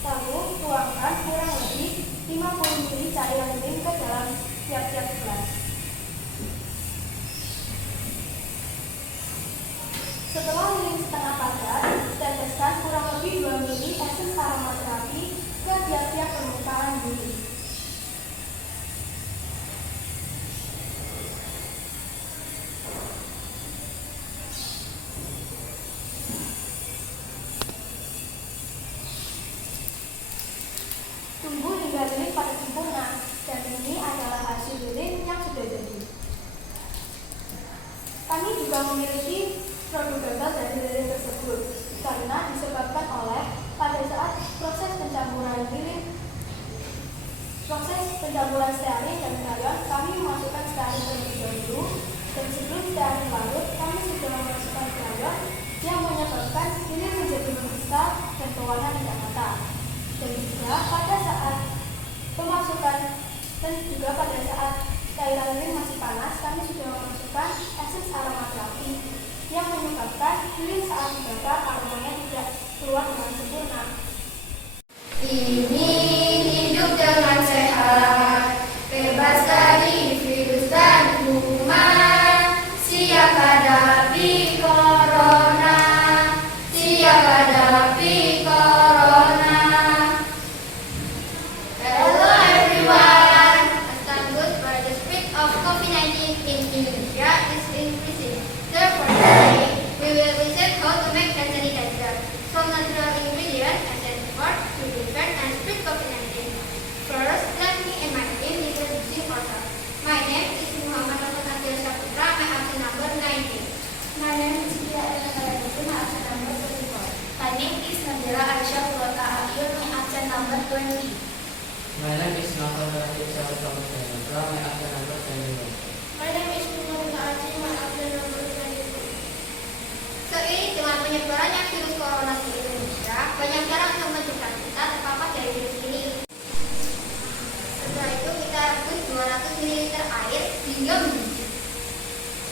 Lalu tuangkan kurang lebih 50 ml cairan lilin ke dalam tiap-tiap gelas. Setelah lilin setengah padat, teteskan kurang lebih 2 ml esens aromaterapi ke tiap-tiap permukaan lilin. Tunggu hingga lilin pada sempurna, dan ini adalah hasil lilin yang sudah jadi. Kami juga memiliki produk gagal dari lilin tersebut, karena disebut lilin. Proses pencampuran stearin dan rayon kami memasukkan stearin terlebih dahulu, dan sebelum stearin larut kami sudah memasukkan rayon yang menyebabkan lilin menjadi membesar dan berwarna tidak merata. Dan juga pada saat pemasukan dan juga pada saat cairan lilin masih panas, kami sudah memasukkan esens aromaterapi yang menyebabkan lilin saat dibakar aromanya tidak keluar dengan sempurna. Ingin hidup dengan sehat, bebas dari virus dan kuman, siap hadapi corona, siap hadapi corona. Hello everyone, established by the spread of COVID-19 in Indonesia is increasing. Therefore, today we will research how to make hand sanitizer from natural ingredients as effort to prevent and spread COVID-19. First, let me and my team introduce ourselves. My name is Muhammad Rahmat Adil Saputra, my absent number 19. My name is Tia Elena Dukun, my absent number 24. My name is Nadira Aisyah Purwata Ahyun, my absent number 20. My name is Novel Ratif Saputra, my absent number 21. My name is Muhammad Aji, my absent number 22. Seiring dengan penyebarannya virus corona di Indonesia, banyak cara untuk mencegah kita terpapar dari virus ini. Setelah itu kita rebus 200 ml air hingga mendidih.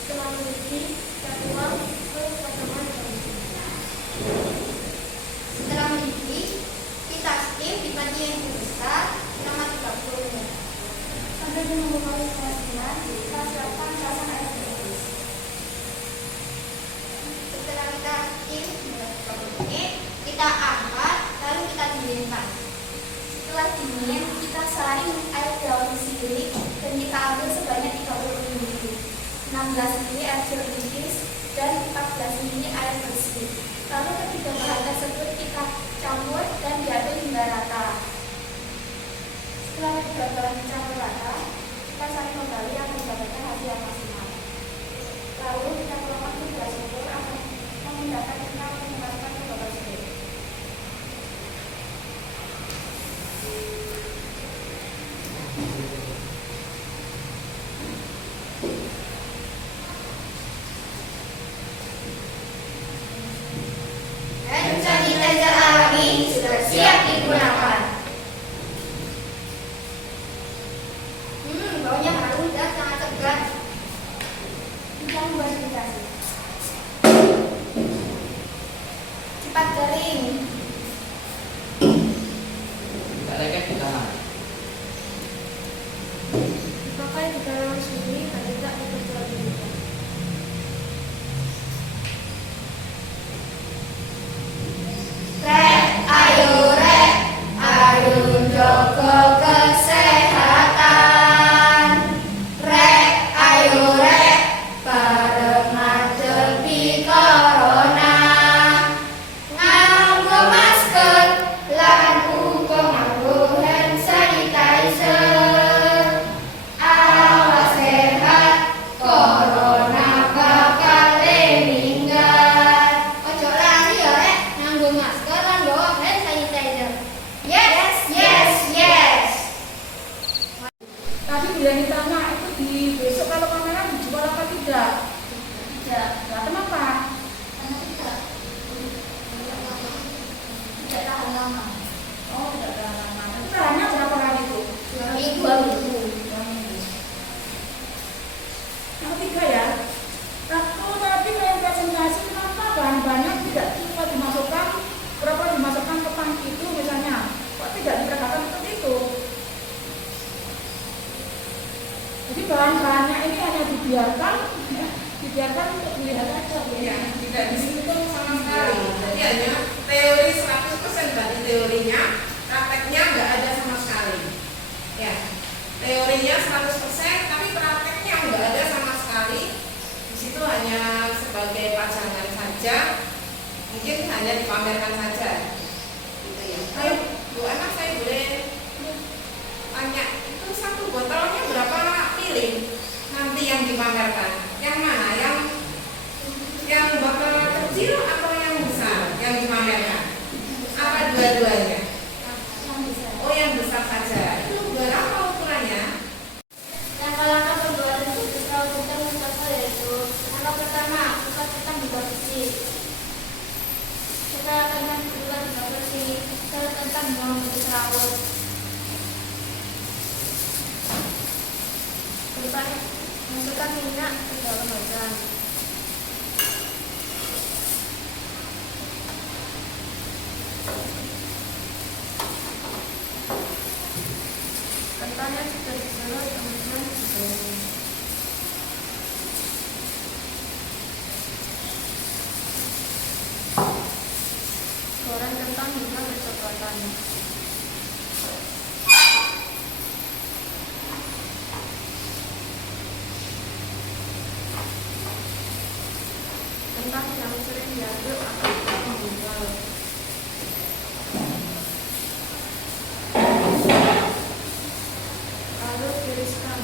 Setelah mendidih, kita tuang ke potongan daun. Setelah mendidih, kita steam di panci yang besar selama 30 menit. Sampai menunggu kali kemasan, kita siapkan kemasan air rebus. Setelah kita steam 30 menit, kita angkat lalu kita dinginkan. Setelah dingin, kita saring air daun sirih dan kita ambil sebanyak 30 ml, 16 ml air jeruk nipis dan 14 ml air bersih. Lalu ketiga bahan tersebut kita campur dan diaduk hingga rata. Setelah ketiga bahan dicampur rata, kita saring kembali akan mendapatkan hasil yang maksimal. Lalu kita tuangkan ke gelas ukur akan memudahkan kita untuk memasukkan ke botol spray. Hand sanitizer alami sudah siap digunakan. Baunya harum dan sangat segar. Kita membuat iritasi. Cepat kering. Tidak lengket di tangan. Dipakai di dalam sini dan tidak diperjual belikan. Ayo jaga kesehatan. Ayo bareng ngadepi corona. Nganggo masker, lan uga nganggo hand sanitizer. Awas sehat, corona bakal meninggal. Ojo lali ya rek, nganggo masker lan bawa hand sanitizer. Yes. Tadi bila ditanya itu di besok kalau kamera dijual apa tidak? Tidak. Nah, kenapa? Karena tidak tahan lama. Oh, tidak tahan lama. Tapi tahannya berapa hari itu? 2 minggu. Yang ketiga ya. Nah, kalau tadi kalian presentasi kenapa bahan-bahannya tidak cuma dimasukkan, berapa dimasukkan ke panci itu misalnya? Kok tidak diperagakan seperti itu? Jadi bahan-bahannya ini hanya dibiarkan untuk dilihat aja. Ya, tidak disentuh sama sekali. Jadi hanya teori 100% berarti teorinya, prakteknya nggak ada sama sekali. Ya, teorinya 100%, tapi prakteknya nggak ada sama sekali. Di situ hanya sebagai pajangan saja, mungkin hanya dipamerkan saja. Gitu ya. Ayo, Bu anak saya boleh tanya, itu satu botolnya berapa mili nanti yang dipamerkan? Yang mana? Yang botol kecil atau yang besar yang dipamerkan? Apa dua-duanya? Yang besar. yang besar saja. Itu berapa ukurannya? Langkah-langkah pembuatan situs laut tentang Mustafa yaitu langkah pertama, buka tentang dua sisi. Setelah tentang dua sisi, setelah tentang membentuk laut. Depan, masukkan minyak ke dalam wajan. Kentangnya sudah diserut, kemudian digoreng. Goreng kentang hingga kecoklatan. Kentang yang sering diaduk akan menggugah. Lalu tiriskan.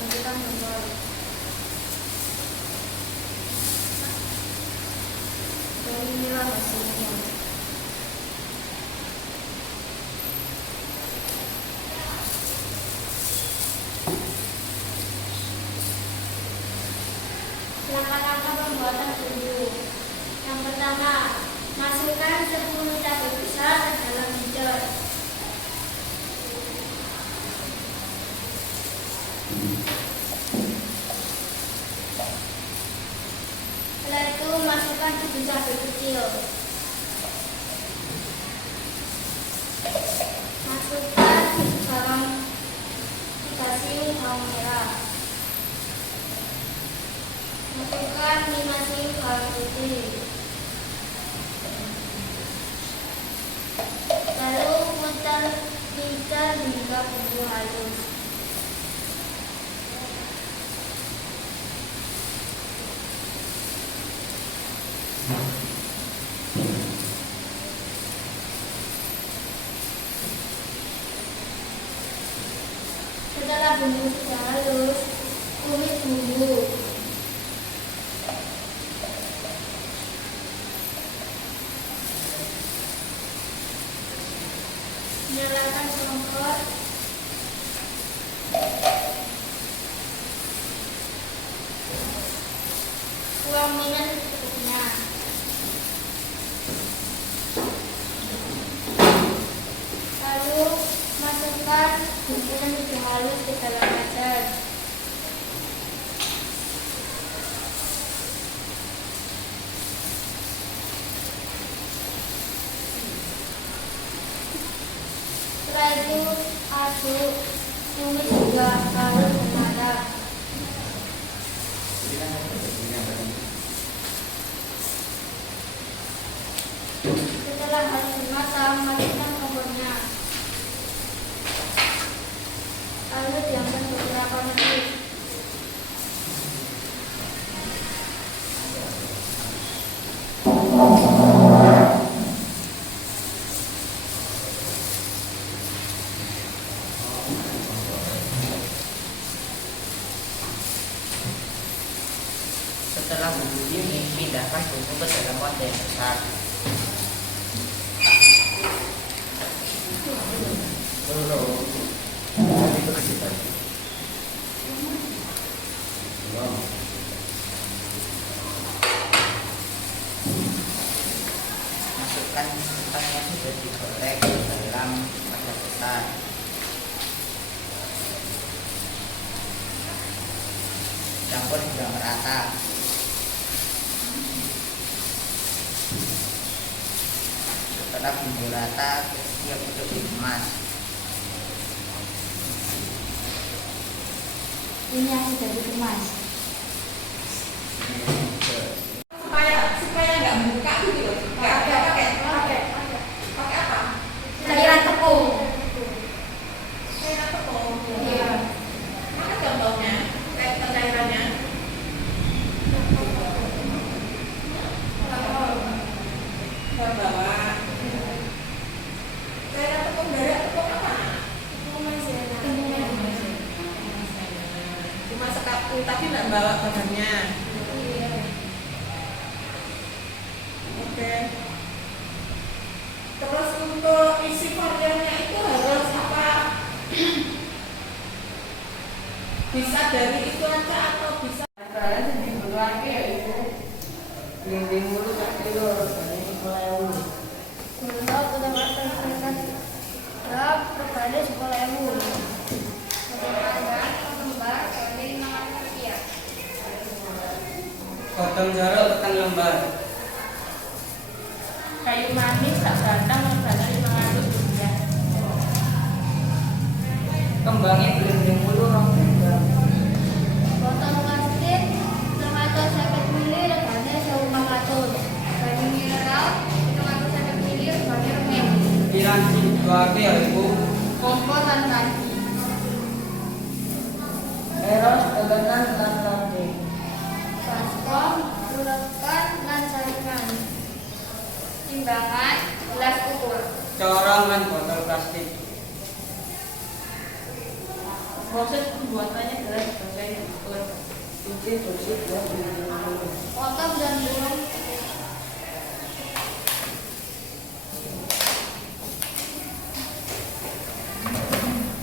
Lanjutkan gambar. Dan inilah hasilnya. Langkah-langkah pembuatan bumbu. Yang pertama, masukkan 10 cabai besar ke dalam mixer. Setelah itu masukkan 7 cabai kecil. Masukkan bawang 3 siung bawang merah. Masukkan 5 siung bawang putih. Lalu putar hingga bumbu halus. Setelah bumbu sudah halus, tumis bumbu. Nyalakan kompor. Tuang minyak secukupnya. Lalu masukkan bumbu yang sudah halus ke dalam wajan. Setelah itu aduk, tumis hingga halus dan matang. Setelah halus dan matang, matikan kompornya. Lalu diamkan beberapa menit. Setelah bumbu ini, pindahkan bumbu ke dalam wadah yang besar. Masukkan kentang yang sudah digoreng ke dalam wadah besar. Campur hingga merata. Setelah bumbu rata, siap untuk dikemas. Ini yang sudah dikemas. Supaya nggak buka gitu loh. Nggak ada pakai apa? Cairan tepung. Cairan tepung. Iya. Mana contohnya? Cairannya? Ke bawah. satu, tapi nggak bawa bahannya. Oke. Terus untuk isi formulernya itu harus apa? Bisa dari itu aja atau bisa? Kalian di luar ya ibu. Dinding mulu kan itu ini mulai. Menurut pendapatan mereka berapa perkara sekolah ibu. lembar dari Rupiah. Potong jarak tekan lembar. Kayu manis tak batang harganya 500 rupiah. Kembangnya gelinding mulu rong gram. Potong plastik termasuk 50 mili regane 1.400. Kayu mineral 150 ml regane remen. Piranti duake ya ibu. Kompor lan ranci. Eros teganan lan lambe. Baskom, ulekan lan saringan. Timbangan, gelas ukur. Corong lan botol plastik. Proses pembuatannya adalah sebagai berikut. Cuci bersih 2 Potong dan buang.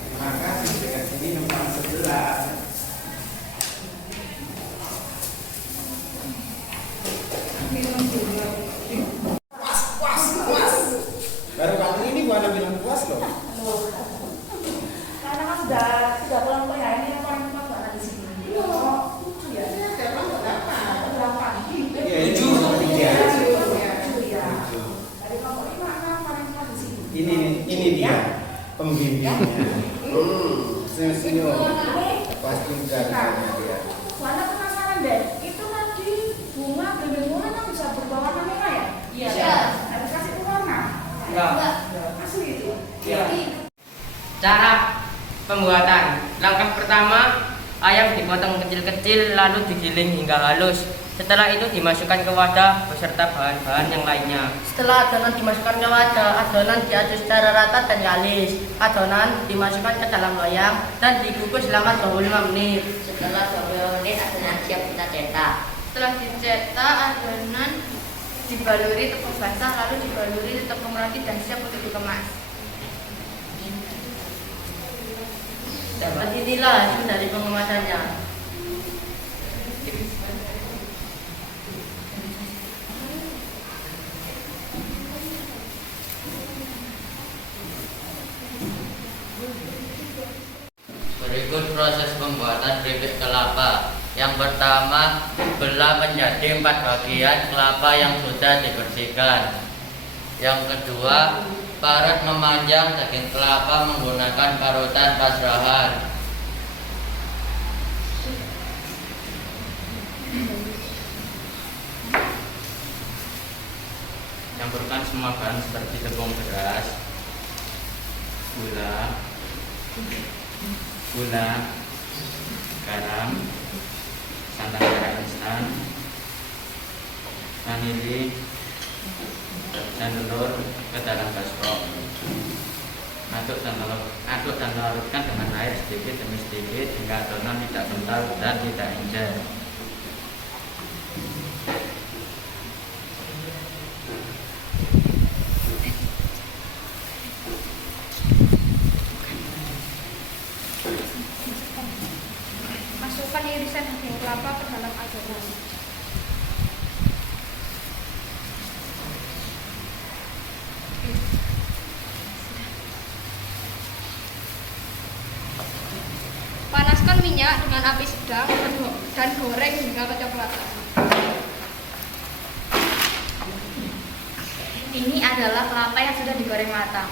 Terima kasih. Dengan sini nomor 11. Baru kali ini gua ada bilang puas loh. Karena kan sudah kelompok ya ini yang paling cepat nggak di sini. Iya, lucu ya. Berapa? Berapa? Iya, 7 Iya. 3. Iya. Dari kelompok ini mana paling cepat di sini? Ini dia pembimbingnya. Senyum. Pasti enggak dia. Soalnya penasaran deh, itu tadi bunga bunga kan bisa berwarna merah ya? Iya. Harus kasih warna. Enggak. Asli itu. Iya. Cara pembuatan. Langkah pertama, ayam dipotong kecil-kecil lalu digiling hingga halus. Setelah itu dimasukkan ke wadah beserta bahan-bahan yang lainnya. Setelah adonan dimasukkan ke wadah, adonan diaduk secara rata dan halus. Adonan dimasukkan ke dalam loyang dan dikukus selama 25 menit. Setelah 25 menit, adonan siap kita cetak. Setelah dicetak, adonan dibaluri tepung basah lalu dibaluri tepung roti dan siap untuk dikemas. Dapat inilah hasil dari pengemasannya. Berikut proses pembuatan keripik kelapa. Yang pertama, belah menjadi 4 bagian kelapa yang sudah dibersihkan. Yang kedua, parut memanjang daging kelapa menggunakan parutan pasrahan. Campurkan semua bahan seperti tepung beras, gula, garam, santan merah instan, vanili, dan telur ke dalam baskom. Aduk dan larutkan dengan air sedikit demi sedikit hingga adonan tidak kental dan tidak encer. Masukkan irisan daging kelapa ke dalam adonan. Panaskan minyak dengan api sedang dan goreng hingga kecoklatan. Ini adalah kelapa yang sudah digoreng matang.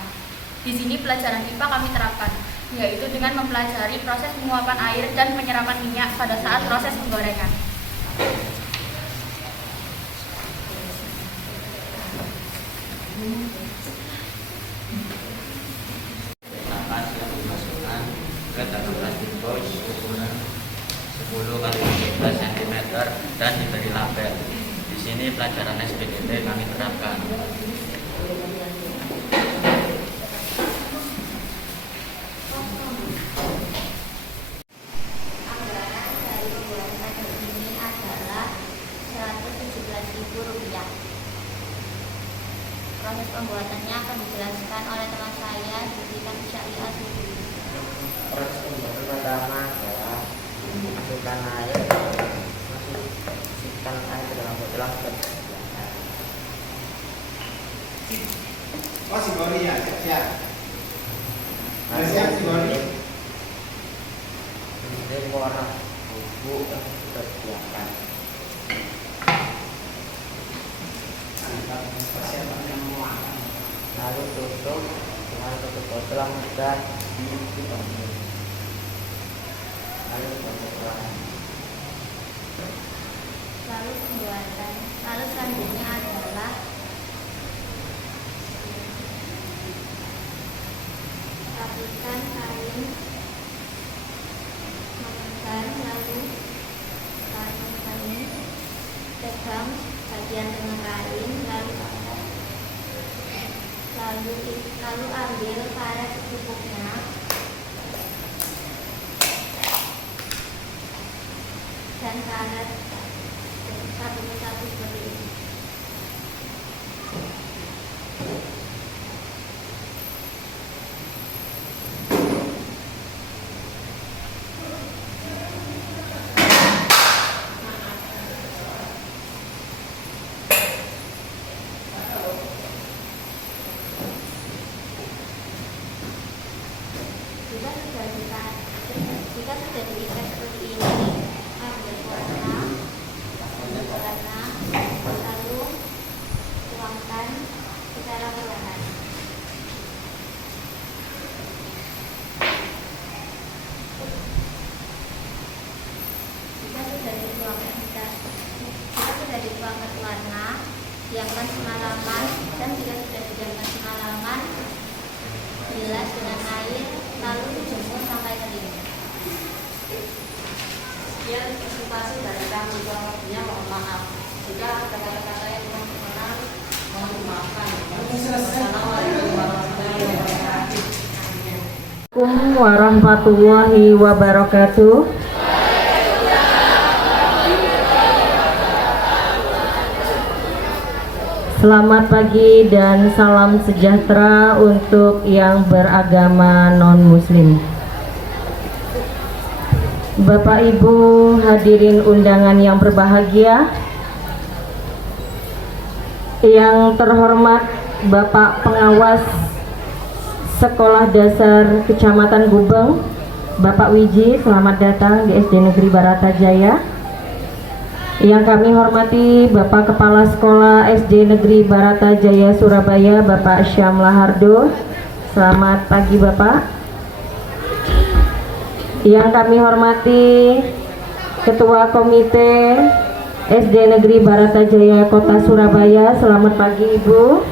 Di sini pelajaran IPA kami terapkan, yaitu dengan mempelajari proses penguapan air dan penyerapan minyak pada saat proses penggorengan. Kelapa siap dimasukkan ke dalam plastik box ukuran 10 x 15 cm dan diberi label. Di sini pelajaran SPDT kami terapkan. Proses pembuatannya akan dijelaskan oleh teman saya, Siti Syariah. Proses pembuatan pertama adalah masukkan air ke dalam botolan Oh, si Gori ya, siap. Siap si Gori. Kemudian warna bubuk yang sudah disediakan. Lalu tutup dengan tutup botol yang sudah dibangun. Lalu pembuatan. Lalu selanjutnya adalah rapikan kain, mengekan, lalu taruh kain, pegang bagian tengah kain, lalu ambil karet secukupnya. Dan karet satu persatu seperti ini. Jika sudah diikat seperti ini, ambil warna, lalu tuangkan secara perlahan. Jika sudah dituangkan warna, diamkan semalaman, dan jika sudah didiamkan semalaman, bilas dengan air, lalu dijemur sampai kering. Sekian presentasi dari kami, kurang lebihnya mohon maaf. Jika ada kata-kata yang kurang berkenan, mohon dimaafkan. Assalamualaikum warahmatullahi wabarakatuh. Selamat pagi dan salam sejahtera untuk yang beragama non-muslim. Bapak Ibu hadirin undangan yang berbahagia, yang terhormat Bapak Pengawas Sekolah Dasar Kecamatan Gubeng, Bapak Wiji, selamat datang di SD Negeri Baratajaya. Yang kami hormati Bapak Kepala Sekolah SD Negeri Baratajaya Surabaya, Bapak Syam Lahardo, selamat pagi Bapak. Yang kami hormati Ketua Komite SD Negeri Baratajaya Kota Surabaya, selamat pagi Ibu.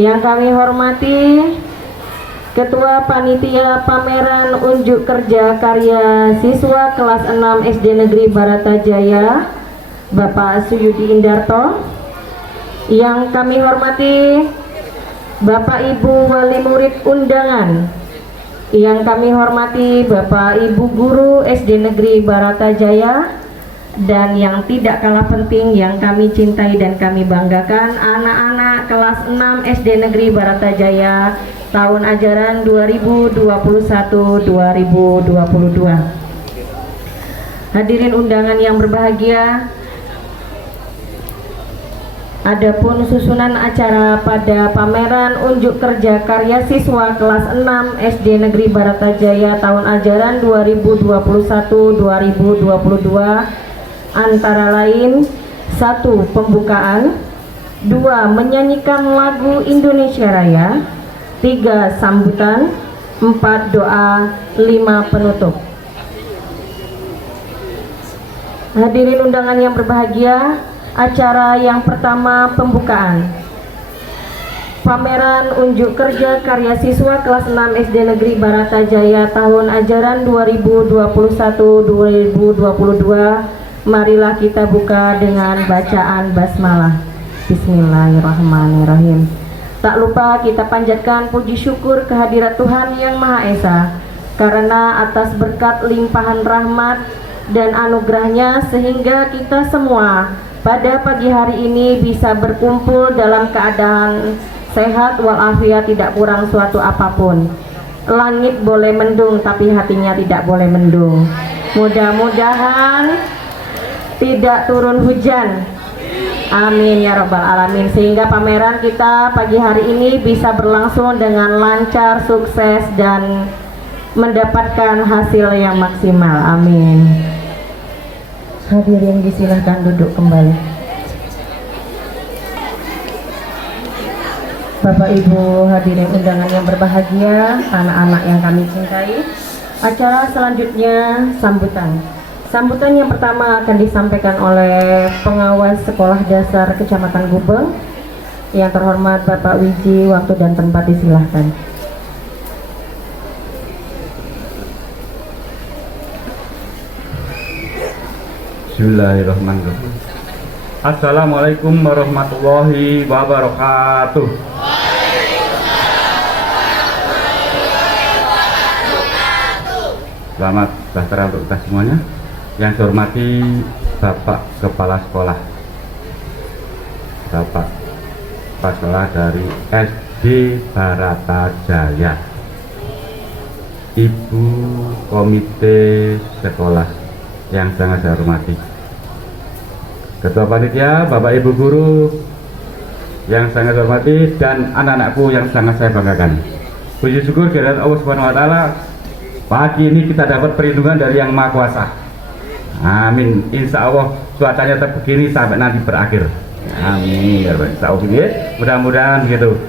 Yang kami hormati Ketua Panitia Pameran Unjuk Kerja Karya Siswa Kelas 6 SD Negeri Baratajaya, Bapak Suyudi Indarto. Yang kami hormati Bapak Ibu Wali Murid Undangan. Yang kami hormati Bapak Ibu Guru SD Negeri Baratajaya. Dan yang tidak kalah penting yang kami cintai dan kami banggakan, anak-anak kelas 6 SD Negeri Baratajaya tahun ajaran 2021-2022. Hadirin undangan yang berbahagia, adapun susunan acara pada pameran unjuk kerja karya siswa kelas 6 SD Negeri Baratajaya tahun ajaran 2021-2022 antara lain: 1. Pembukaan, 2. Menyanyikan lagu Indonesia Raya, 3. Sambutan, 4. Doa, 5. Penutup. Hadirin undangan yang berbahagia, acara yang pertama pembukaan pameran unjuk kerja karya siswa kelas 6 SD Negeri Baratajaya tahun ajaran 2021-2022. Marilah kita buka dengan bacaan basmalah. Bismillahirrahmanirrahim. Tak lupa kita panjatkan puji syukur kehadirat Tuhan Yang Maha Esa, karena atas berkat limpahan rahmat dan anugerahnya sehingga kita semua pada pagi hari ini bisa berkumpul dalam keadaan sehat walafiat, tidak kurang suatu apapun. Langit boleh mendung tapi hatinya tidak boleh mendung. Mudah-mudahan tidak turun hujan. Amin ya rabbal alamin. Sehingga pameran kita pagi hari ini bisa berlangsung dengan lancar, sukses, dan mendapatkan hasil yang maksimal. Amin. Hadirin disilahkan duduk kembali. Bapak Ibu hadirin undangan yang berbahagia, anak-anak yang kami cintai, acara selanjutnya sambutan. Sambutan yang pertama akan disampaikan oleh pengawas Sekolah Dasar Kecamatan Gubeng. Yang terhormat Bapak Wiji, waktu dan tempat disilahkan. Bismillahirrahmanirrahim. Assalamualaikum warahmatullahi wabarakatuh. Selamat sejahtera untuk kita semuanya. Yang saya hormati Bapak Kepala Sekolah, Bapak Kepala Sekolah dari SD Baratajaya, Ibu Komite Sekolah yang sangat saya hormati, Ketua Panitia, Bapak Ibu Guru yang sangat saya hormati, dan anak-anakku yang sangat saya banggakan. Puji syukur kehadirat Allah Subhanahu wa Ta'ala, pagi ini kita dapat perlindungan dari Yang Maha Kuasa. Amin. Insya Allah cuacanya tetap begini sampai nanti berakhir. Amin. Insya Allah. Mudah-mudahan begitu.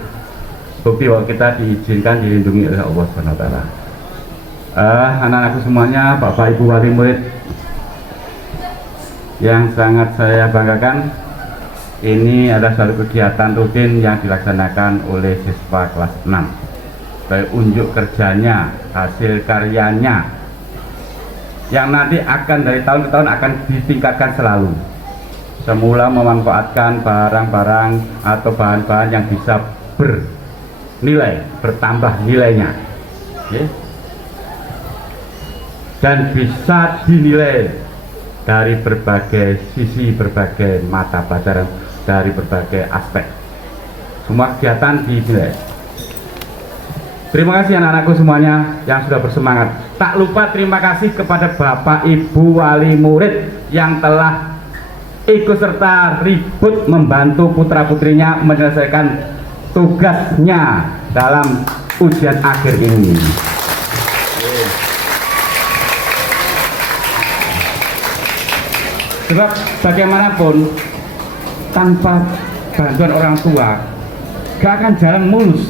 Bukti bahwa kita diizinkan dilindungi oleh Allah Subhanahu wa Ta'ala. Anak-anakku semuanya, Bapak Ibu wali murid yang sangat saya banggakan, ini adalah satu kegiatan rutin yang dilaksanakan oleh siswa kelas 6. Baik unjuk kerjanya, hasil karyanya, yang nanti akan dari tahun ke tahun akan ditingkatkan selalu. Semula memanfaatkan barang-barang atau bahan-bahan yang bisa bernilai, bertambah nilainya, dan bisa dinilai dari berbagai sisi, berbagai mata pelajaran, dari berbagai aspek. Semua kegiatan dinilai. Terima kasih anak-anakku semuanya yang sudah bersemangat. Tak lupa terima kasih kepada Bapak Ibu wali murid yang telah ikut serta ribut membantu putra-putrinya menyelesaikan tugasnya dalam ujian akhir ini. Sebab bagaimanapun tanpa bantuan orang tua gak akan jalan mulus,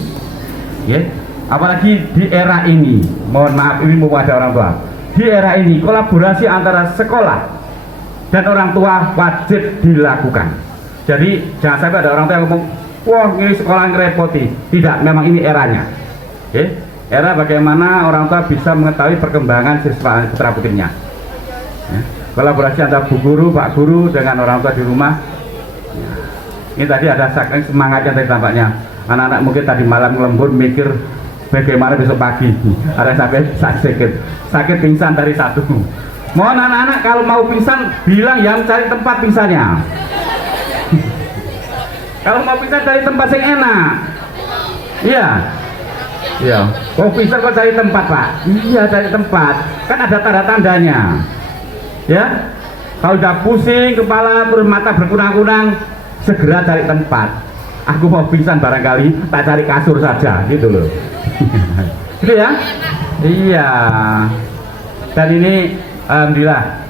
ya. Apalagi di era ini, mohon maaf ini mewadahi orang tua, di era ini kolaborasi antara sekolah dan orang tua wajib dilakukan. Jadi jangan sampai ada orang tua yang ngomong, wah ini sekolah ngerepoti. Tidak, memang ini eranya, era bagaimana orang tua bisa mengetahui perkembangan siswa putra putrinya, kolaborasi antara bu guru, pak guru dengan orang tua di rumah. Ini tadi ada saking semangatnya tadi tampaknya. Anak-anak mungkin tadi malam lembur mikir bagaimana besok pagi. Ada sampai sakit pingsan dari satu. Mohon anak-anak kalau mau pingsan bilang yang cari tempat pingsannya. Kalau mau pingsan cari tempat yang enak. Iya. Iya. Oh pingsan kok cari tempat Pak? Iya cari tempat. Kan ada tanda-tandanya. Ya. Kalau udah pusing kepala terus mata berkunang-kunang, segera cari tempat. Aku mau pingsan barangkali tak cari kasur saja gitu loh. Gitu ya? Iya. Dan ini alhamdulillah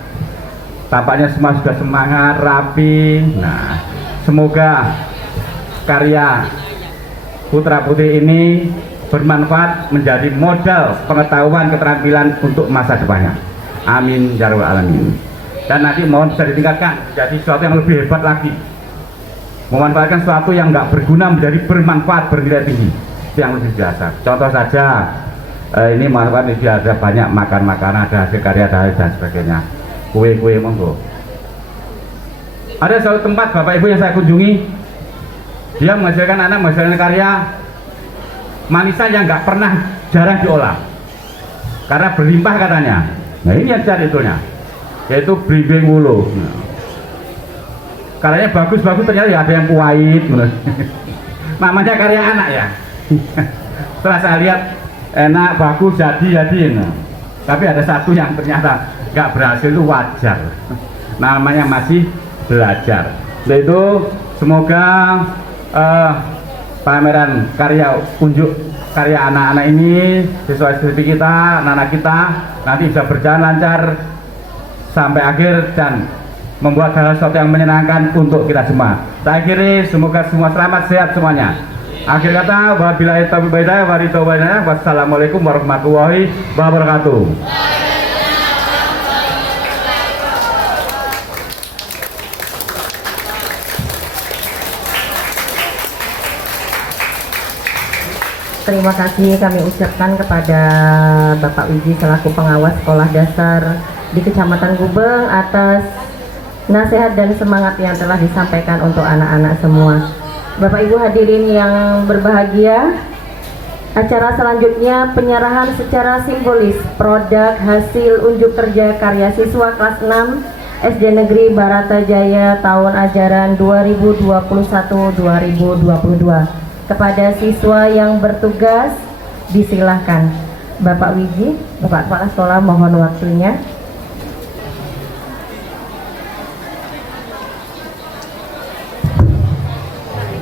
tampaknya semua sudah semangat, rapi. Nah, semoga karya putra putri ini bermanfaat menjadi modal pengetahuan keterampilan untuk masa depannya. Amin ya rabbal alamin. Dan nanti mohon bisa ditingkatkan jadi sesuatu yang lebih hebat lagi. Memanfaatkan sesuatu yang nggak berguna menjadi bermanfaat, bernilai tinggi. Itu yang lebih biasa. Contoh saja ini manfaat ini ada banyak makan-makanan, ada hasil karya dan sebagainya. Kue-kue monggo. Ada suatu tempat Bapak Ibu yang saya kunjungi, dia menghasilkan anak menghasilkan karya manisan yang nggak pernah jarang diolah karena berlimpah katanya. Nah ini yang cari itunya, yaitu Blimbing Wulu. karyanya bagus-bagus, ternyata ya ada yang kuait. Namanya karya anak ya. Setelah saya lihat enak, bagus, jadi. Tapi ada satu yang ternyata nggak berhasil, itu wajar. Namanya masih belajar. Yaitu semoga pameran karya unjuk karya anak-anak ini siswa-siswi kita, anak-anak kita nanti bisa berjalan lancar sampai akhir dan membuat hal sesuatu yang menyenangkan untuk kita semua. Saya akhiri, semoga semua selamat sehat semuanya. Akhir kata, wabillahi taufiq wal hidayah. Wassalamualaikum warahmatullahi wabarakatuh. Terima kasih kami ucapkan kepada Bapak Wiji selaku pengawas sekolah dasar di Kecamatan Gubeng atas nasihat dan semangat yang telah disampaikan untuk anak-anak semua. Bapak Ibu hadirin yang berbahagia, acara selanjutnya penyerahan secara simbolis produk hasil unjuk kerja karya siswa kelas 6 SD Negeri Baratajaya tahun ajaran 2021-2022 kepada siswa yang bertugas. Disilahkan Bapak Wiji, Bapak Kepala Sekolah, mohon waktunya.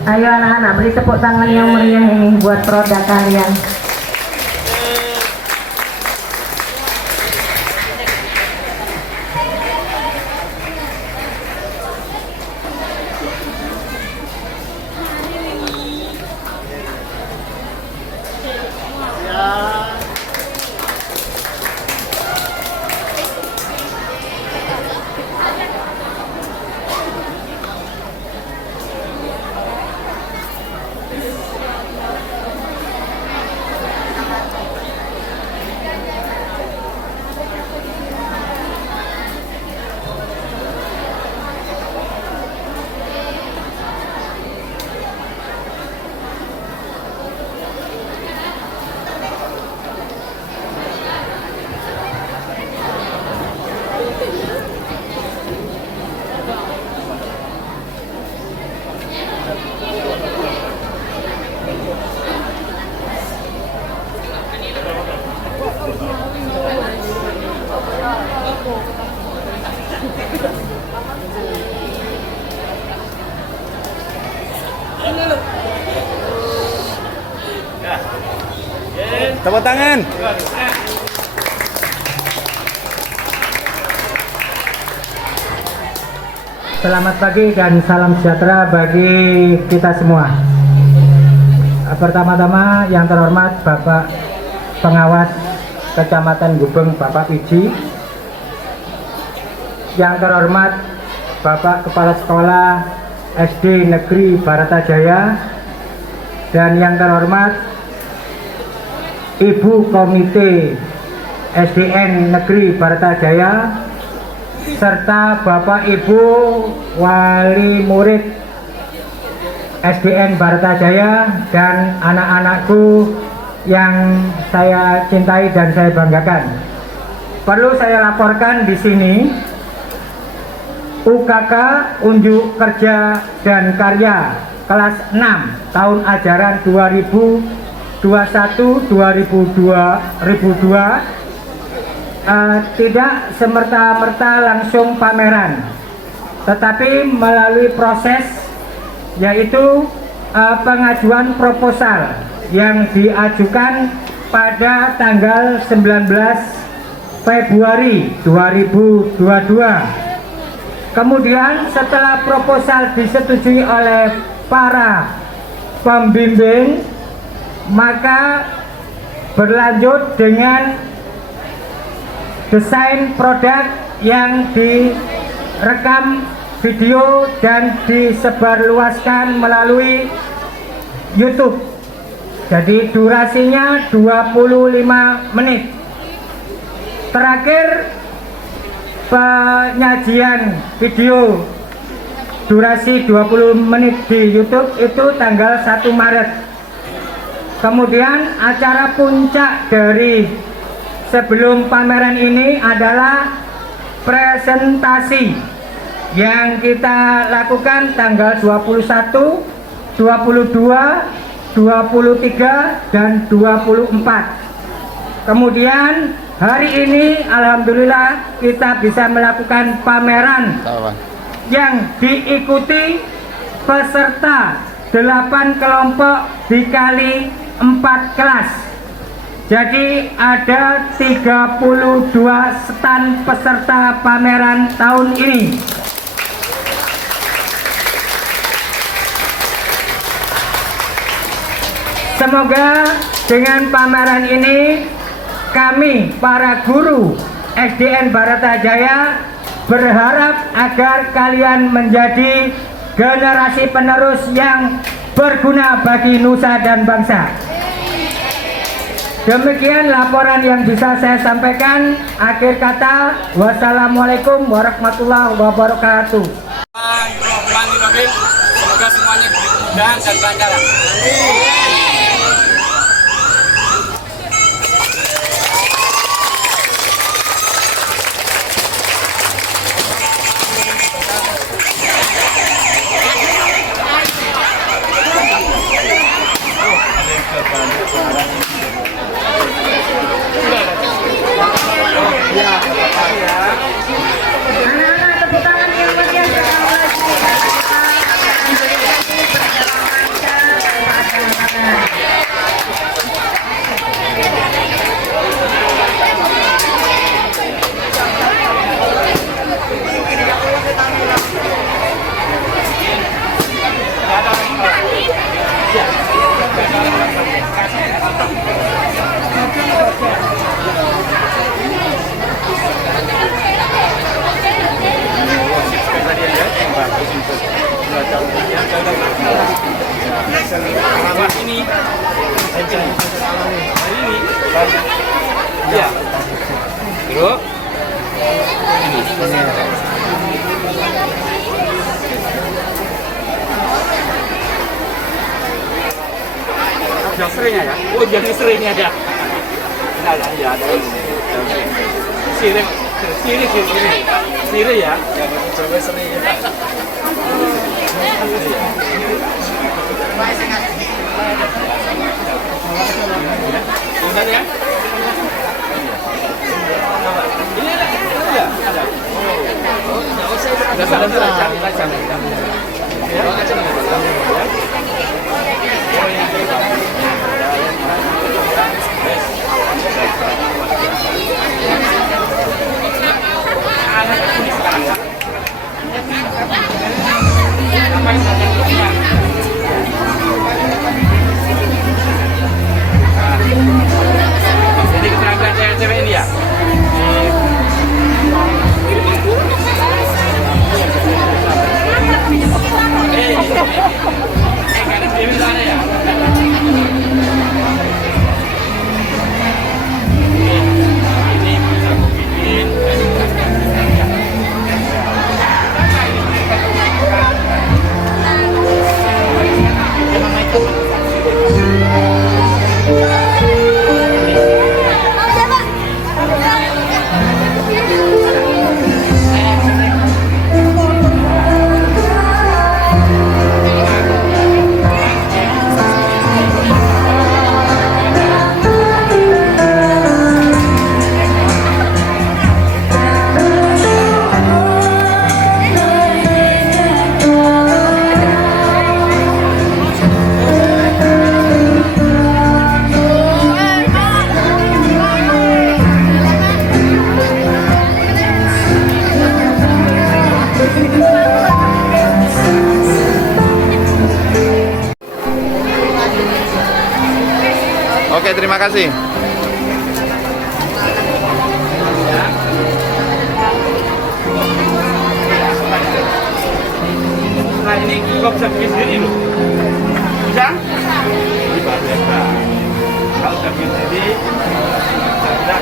Ayo anak-anak, beri tepuk tangan yang meriah ini buat produk kalian. Tepuk tangan. Selamat pagi dan salam sejahtera bagi kita semua. Pertama-tama yang terhormat Bapak Pengawas Kecamatan Gubeng Bapak Wiji, yang terhormat Bapak Kepala Sekolah SD Negeri Baratajaya, dan yang terhormat Ibu Komite SDN Negeri Baratajaya, serta Bapak Ibu Wali Murid SDN Baratajaya dan anak-anakku yang saya cintai dan saya banggakan. Perlu saya laporkan di sini, UKK unjuk kerja dan karya kelas 6 tahun ajaran 2021-2022 tidak semerta-merta langsung pameran, tetapi melalui proses, yaitu pengajuan proposal yang diajukan pada tanggal 19 Februari 2022. Kemudian setelah proposal disetujui oleh para pembimbing, maka berlanjut dengan desain produk yang direkam video dan disebarluaskan melalui YouTube. Jadi durasinya 25 menit. Terakhir penyajian video durasi 20 menit di YouTube itu tanggal 1 Maret. Kemudian acara puncak dari sebelum pameran ini adalah presentasi yang kita lakukan tanggal 21, 22, 23, dan 24. Kemudian hari ini alhamdulillah kita bisa melakukan pameran yang diikuti peserta 8 kelompok dikali 4 kelas. Jadi ada 32 stand peserta pameran tahun ini. Semoga dengan pameran ini kami para guru SDN Baratajaya berharap agar kalian menjadi generasi penerus yang berguna bagi nusa dan bangsa. Demikian laporan yang bisa saya sampaikan. Akhir kata, wassalamualaikum warahmatullahi wabarakatuh. Semoga semuanya diberi kemudahan dan kelancaran. Anak-anak tepuk tangan yang meriah sekali Ya. Bro. Yang seringnya ya? Oh, yang seringnya ada. Nah, ya ada. Sirih ya. Coba sering ya. Benar ya? Ini ada, ya? Ada. Oh, enggak usah. Udah cari aja. Ya, aja nih. Anak ini sekarang ya. Jadi keterampilan cewek ini ya? Karena Dewi sana ya? Ini bisa aku bikin. Oke, terima kasih. Nah, ini kok bisa bikin sendiri loh. Bisa? Ini baru ya. Kalau udah bikin sendiri, kita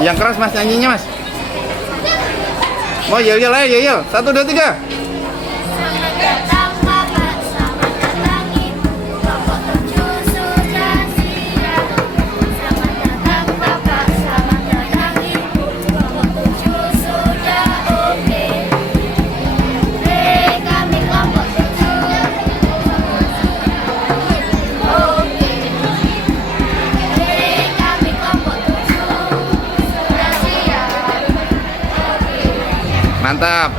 Yang keras mas nyanyinya mas. Mau yel aja yel. 1, 2, 3. Mantap.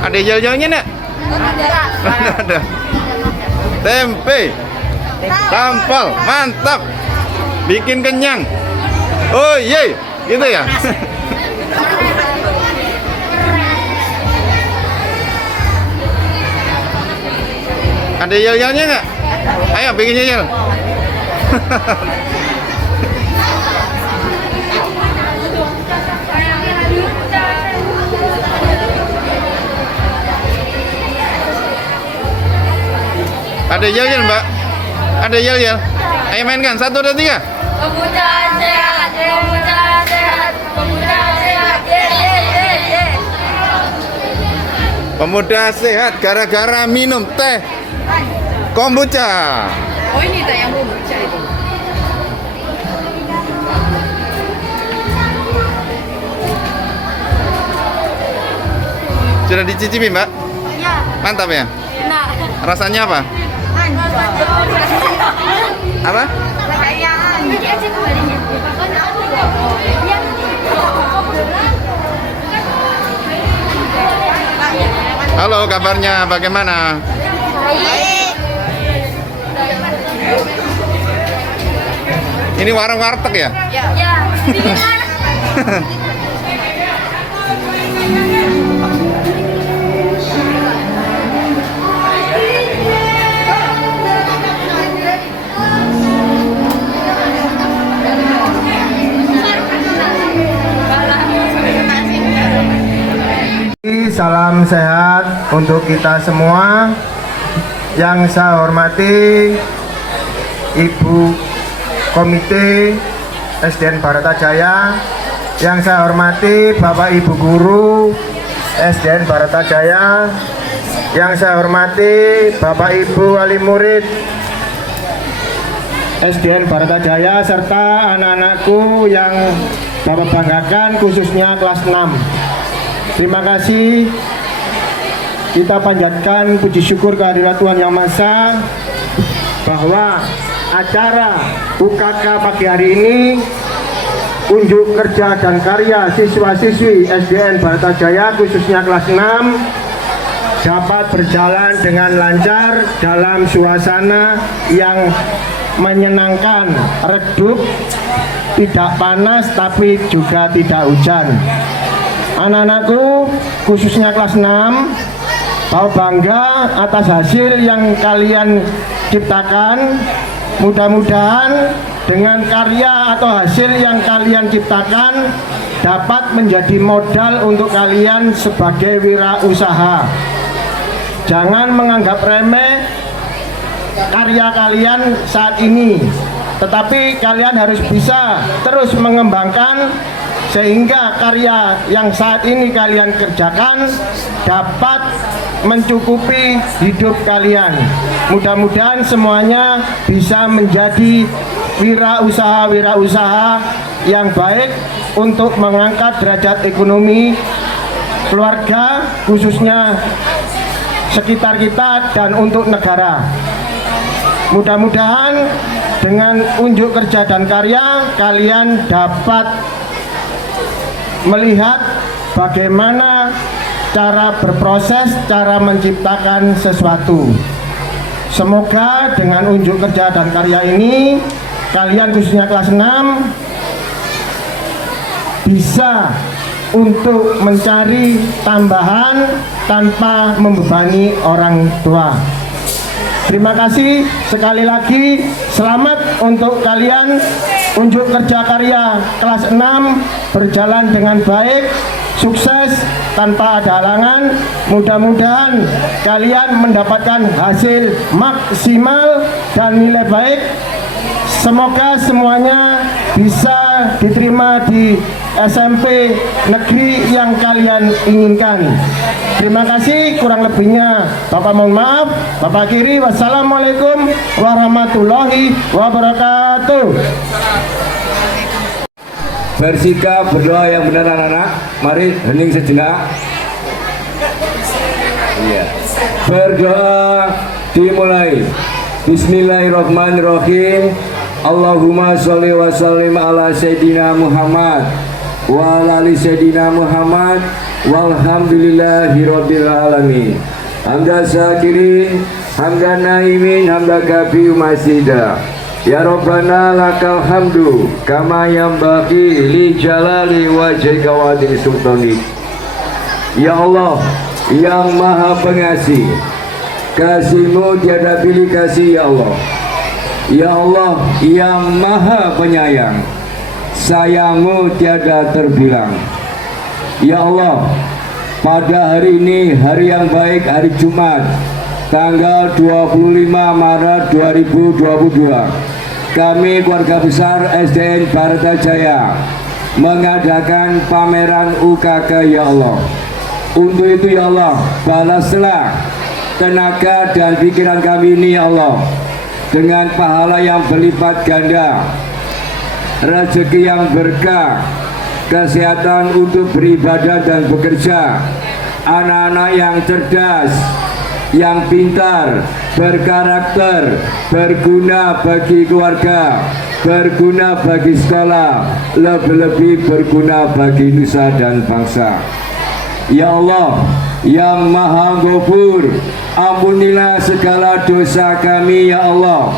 Ada yel-yelnya nak? Ada. Tempe, tampal, mantap, bikin kenyang. Oh ye, gitu ya. Ada yel-yelnya nggak? Ayo bikin yel. Ada yel-yel mbak? Ada yel-yel? Ayo mainkan, 1, 2, 3. Pemuda sehat, pemuda sehat, pemuda sehat, ye ye ye ye. Pemuda sehat gara-gara minum teh kombucha. Oh ini teh yang kombucha itu. Sudah dicicipi mbak? Ya. Mantap ya? Enak. Rasanya apa? Apa? Halo, kabarnya bagaimana? Baik. Ini warung warteg ya? Ya. Salam sehat untuk kita semua. Yang saya hormati Ibu Komite SDN Baratajaya, yang saya hormati Bapak Ibu Guru SDN Baratajaya, yang saya hormati Bapak Ibu wali murid SDN Baratajaya, serta anak-anakku yang Bapak banggakan khususnya kelas 6. Terima kasih. Kita panjatkan puji syukur kehadirat Tuhan Yang Maha Esa bahwa acara UKK pagi hari ini, unjuk kerja dan karya siswa-siswi SDN Baratajaya khususnya kelas 6 dapat berjalan dengan lancar dalam suasana yang menyenangkan, redup, tidak panas tapi juga tidak hujan. Anak-anakku khususnya kelas 6 bahwa bangga atas hasil yang kalian ciptakan. Mudah-mudahan dengan karya atau hasil yang kalian ciptakan dapat menjadi modal untuk kalian sebagai wirausaha. Jangan menganggap remeh karya kalian saat ini, tetapi kalian harus bisa terus mengembangkan sehingga karya yang saat ini kalian kerjakan dapat mencukupi hidup kalian. Mudah-mudahan semuanya bisa menjadi wirausaha-wirausaha yang baik untuk mengangkat derajat ekonomi keluarga, khususnya sekitar kita dan untuk negara. Mudah-mudahan dengan unjuk kerja dan karya kalian dapat melihat bagaimana cara berproses, cara menciptakan sesuatu. Semoga dengan unjuk kerja dan karya ini kalian khususnya kelas 6 bisa untuk mencari tambahan tanpa membebani orang tua. Terima kasih sekali lagi, selamat untuk kalian. Unjuk kerja karya kelas 6 berjalan dengan baik, sukses tanpa ada halangan. Mudah-mudahan kalian mendapatkan hasil maksimal dan nilai baik. Semoga semuanya bisa diterima di SMP negeri yang kalian inginkan. Terima kasih, kurang lebihnya Bapak mohon maaf. Bapak kiri, wassalamualaikum warahmatullahi wabarakatuh. Bersikap berdoa yang benar anak-anak. Mari hening sejenak. Iya. Berdoa dimulai. Bismillahirrahmanirrahim. Allahumma sholli wa sallim ala Sayyidina Muhammad wa ala ali Sayyidina Muhammad walhamdulillahi rabbil alamin. Hamda syakirin, hamdan naimin, hamda kafi masida. Ya Rabbana lakal hamdu kama yanbaghi li jalali wajhika wa adli sultanik. Ya Allah yang maha pengasih, kasih-Mu tiada pilih kasih ya Allah. Ya Allah yang maha penyayang, sayang-Mu tiada terbilang. Ya Allah, pada hari ini, hari yang baik, hari Jumat, tanggal 25 Maret 2022, kami keluarga besar SDN Baratajaya mengadakan pameran UKK ya Allah. Untuk itu ya Allah, balaslah tenaga dan pikiran kami ini ya Allah dengan pahala yang berlipat ganda, rezeki yang berkah, kesehatan untuk beribadah dan bekerja, anak-anak yang cerdas, yang pintar, berkarakter, berguna bagi keluarga, berguna bagi sekolah, lebih-lebih berguna bagi nusa dan bangsa. Ya Allah yang maha ghafur, ampunilah segala dosa kami ya Allah,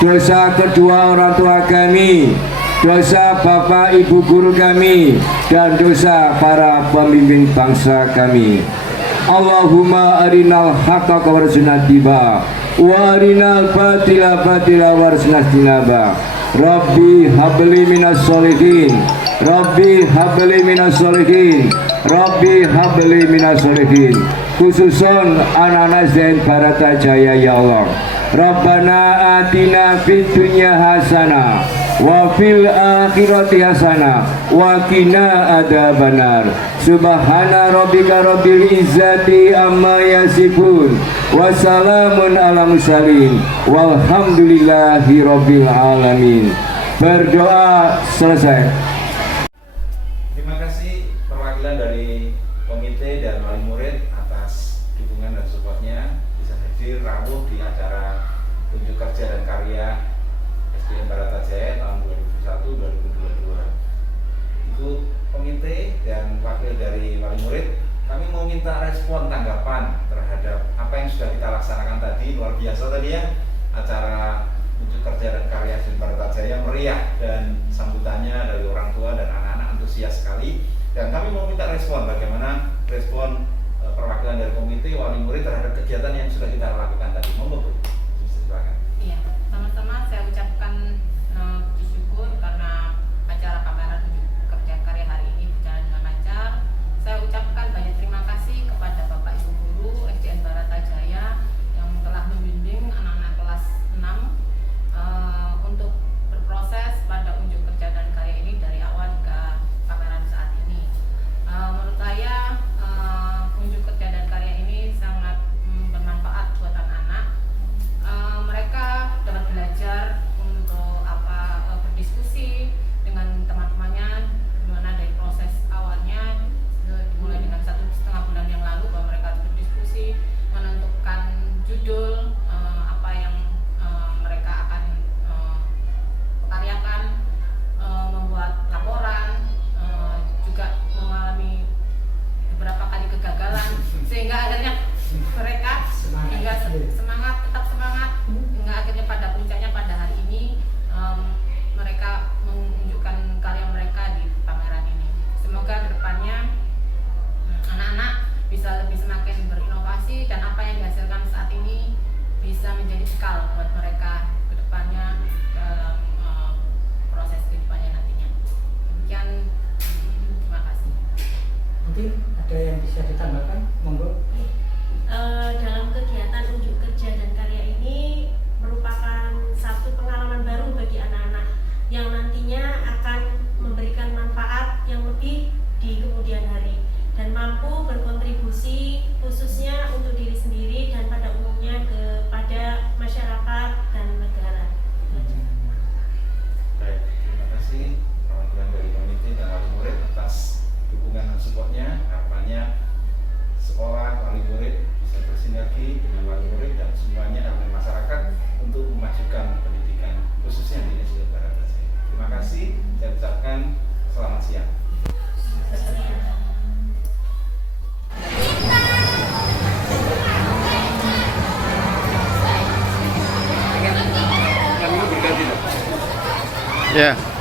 dosa kedua orang tua kami, dosa bapak ibu guru kami, dan dosa para pemimpin bangsa kami. Allahumma arinal haqqa warzuqna tiba wa arinal batila batila warzuqna tinaba. Rabbi habli minas solihin, Rabbi habli minas solihin, Rabbi habli minas solihin. Khususon anak-anak SDN Baratajaya ya Allah. Rabbana atina fid dunya hasanah wa fil akhirati hasanah wa qina adzabannar. Subhana rabbika rabbil izzati amma yasifun wa salamun ala mursalin walhamdulillahi rabbil alamin. Berdoa selesai. Terima kasih perwakilan dari komite dan wali murid atas dukungan dan supportnya bisa hadir rawuh di acara unjuk kerja dan karya SDN Baratajaya tahun 2021-2022. Itu komite dan wakil dari wali murid, kami mau minta respon tanggapan terhadap apa yang sudah kita laksanakan tadi. Luar biasa tadi ya, acara unjuk kerja dan karya SDN Baratajaya meriah dan sambutannya dari orang tua dan anak-anak antusias sekali. Dan kami mau minta respon, bagaimana respon perwakilan dari komite wali murid terhadap kegiatan yang sudah kita lakukan tadi. Monggo Bu, silakan. Iya, sama-sama saya ucapkan bersyukur karena acara pameran unjuk kerja karya hari ini berjalan dengan lancar. Saya ucapkan banyak terima kasih kepada Bapak Ibu Guru SDN Baratajaya yang telah membimbing anak-anak kelas 6 untuk berproses pada unjuk kerja dan karya ini dari awal hingga pameran saat ini. Menurut saya unjuk kerja dan karya ini sangat bermanfaat buat anak-anak Ya.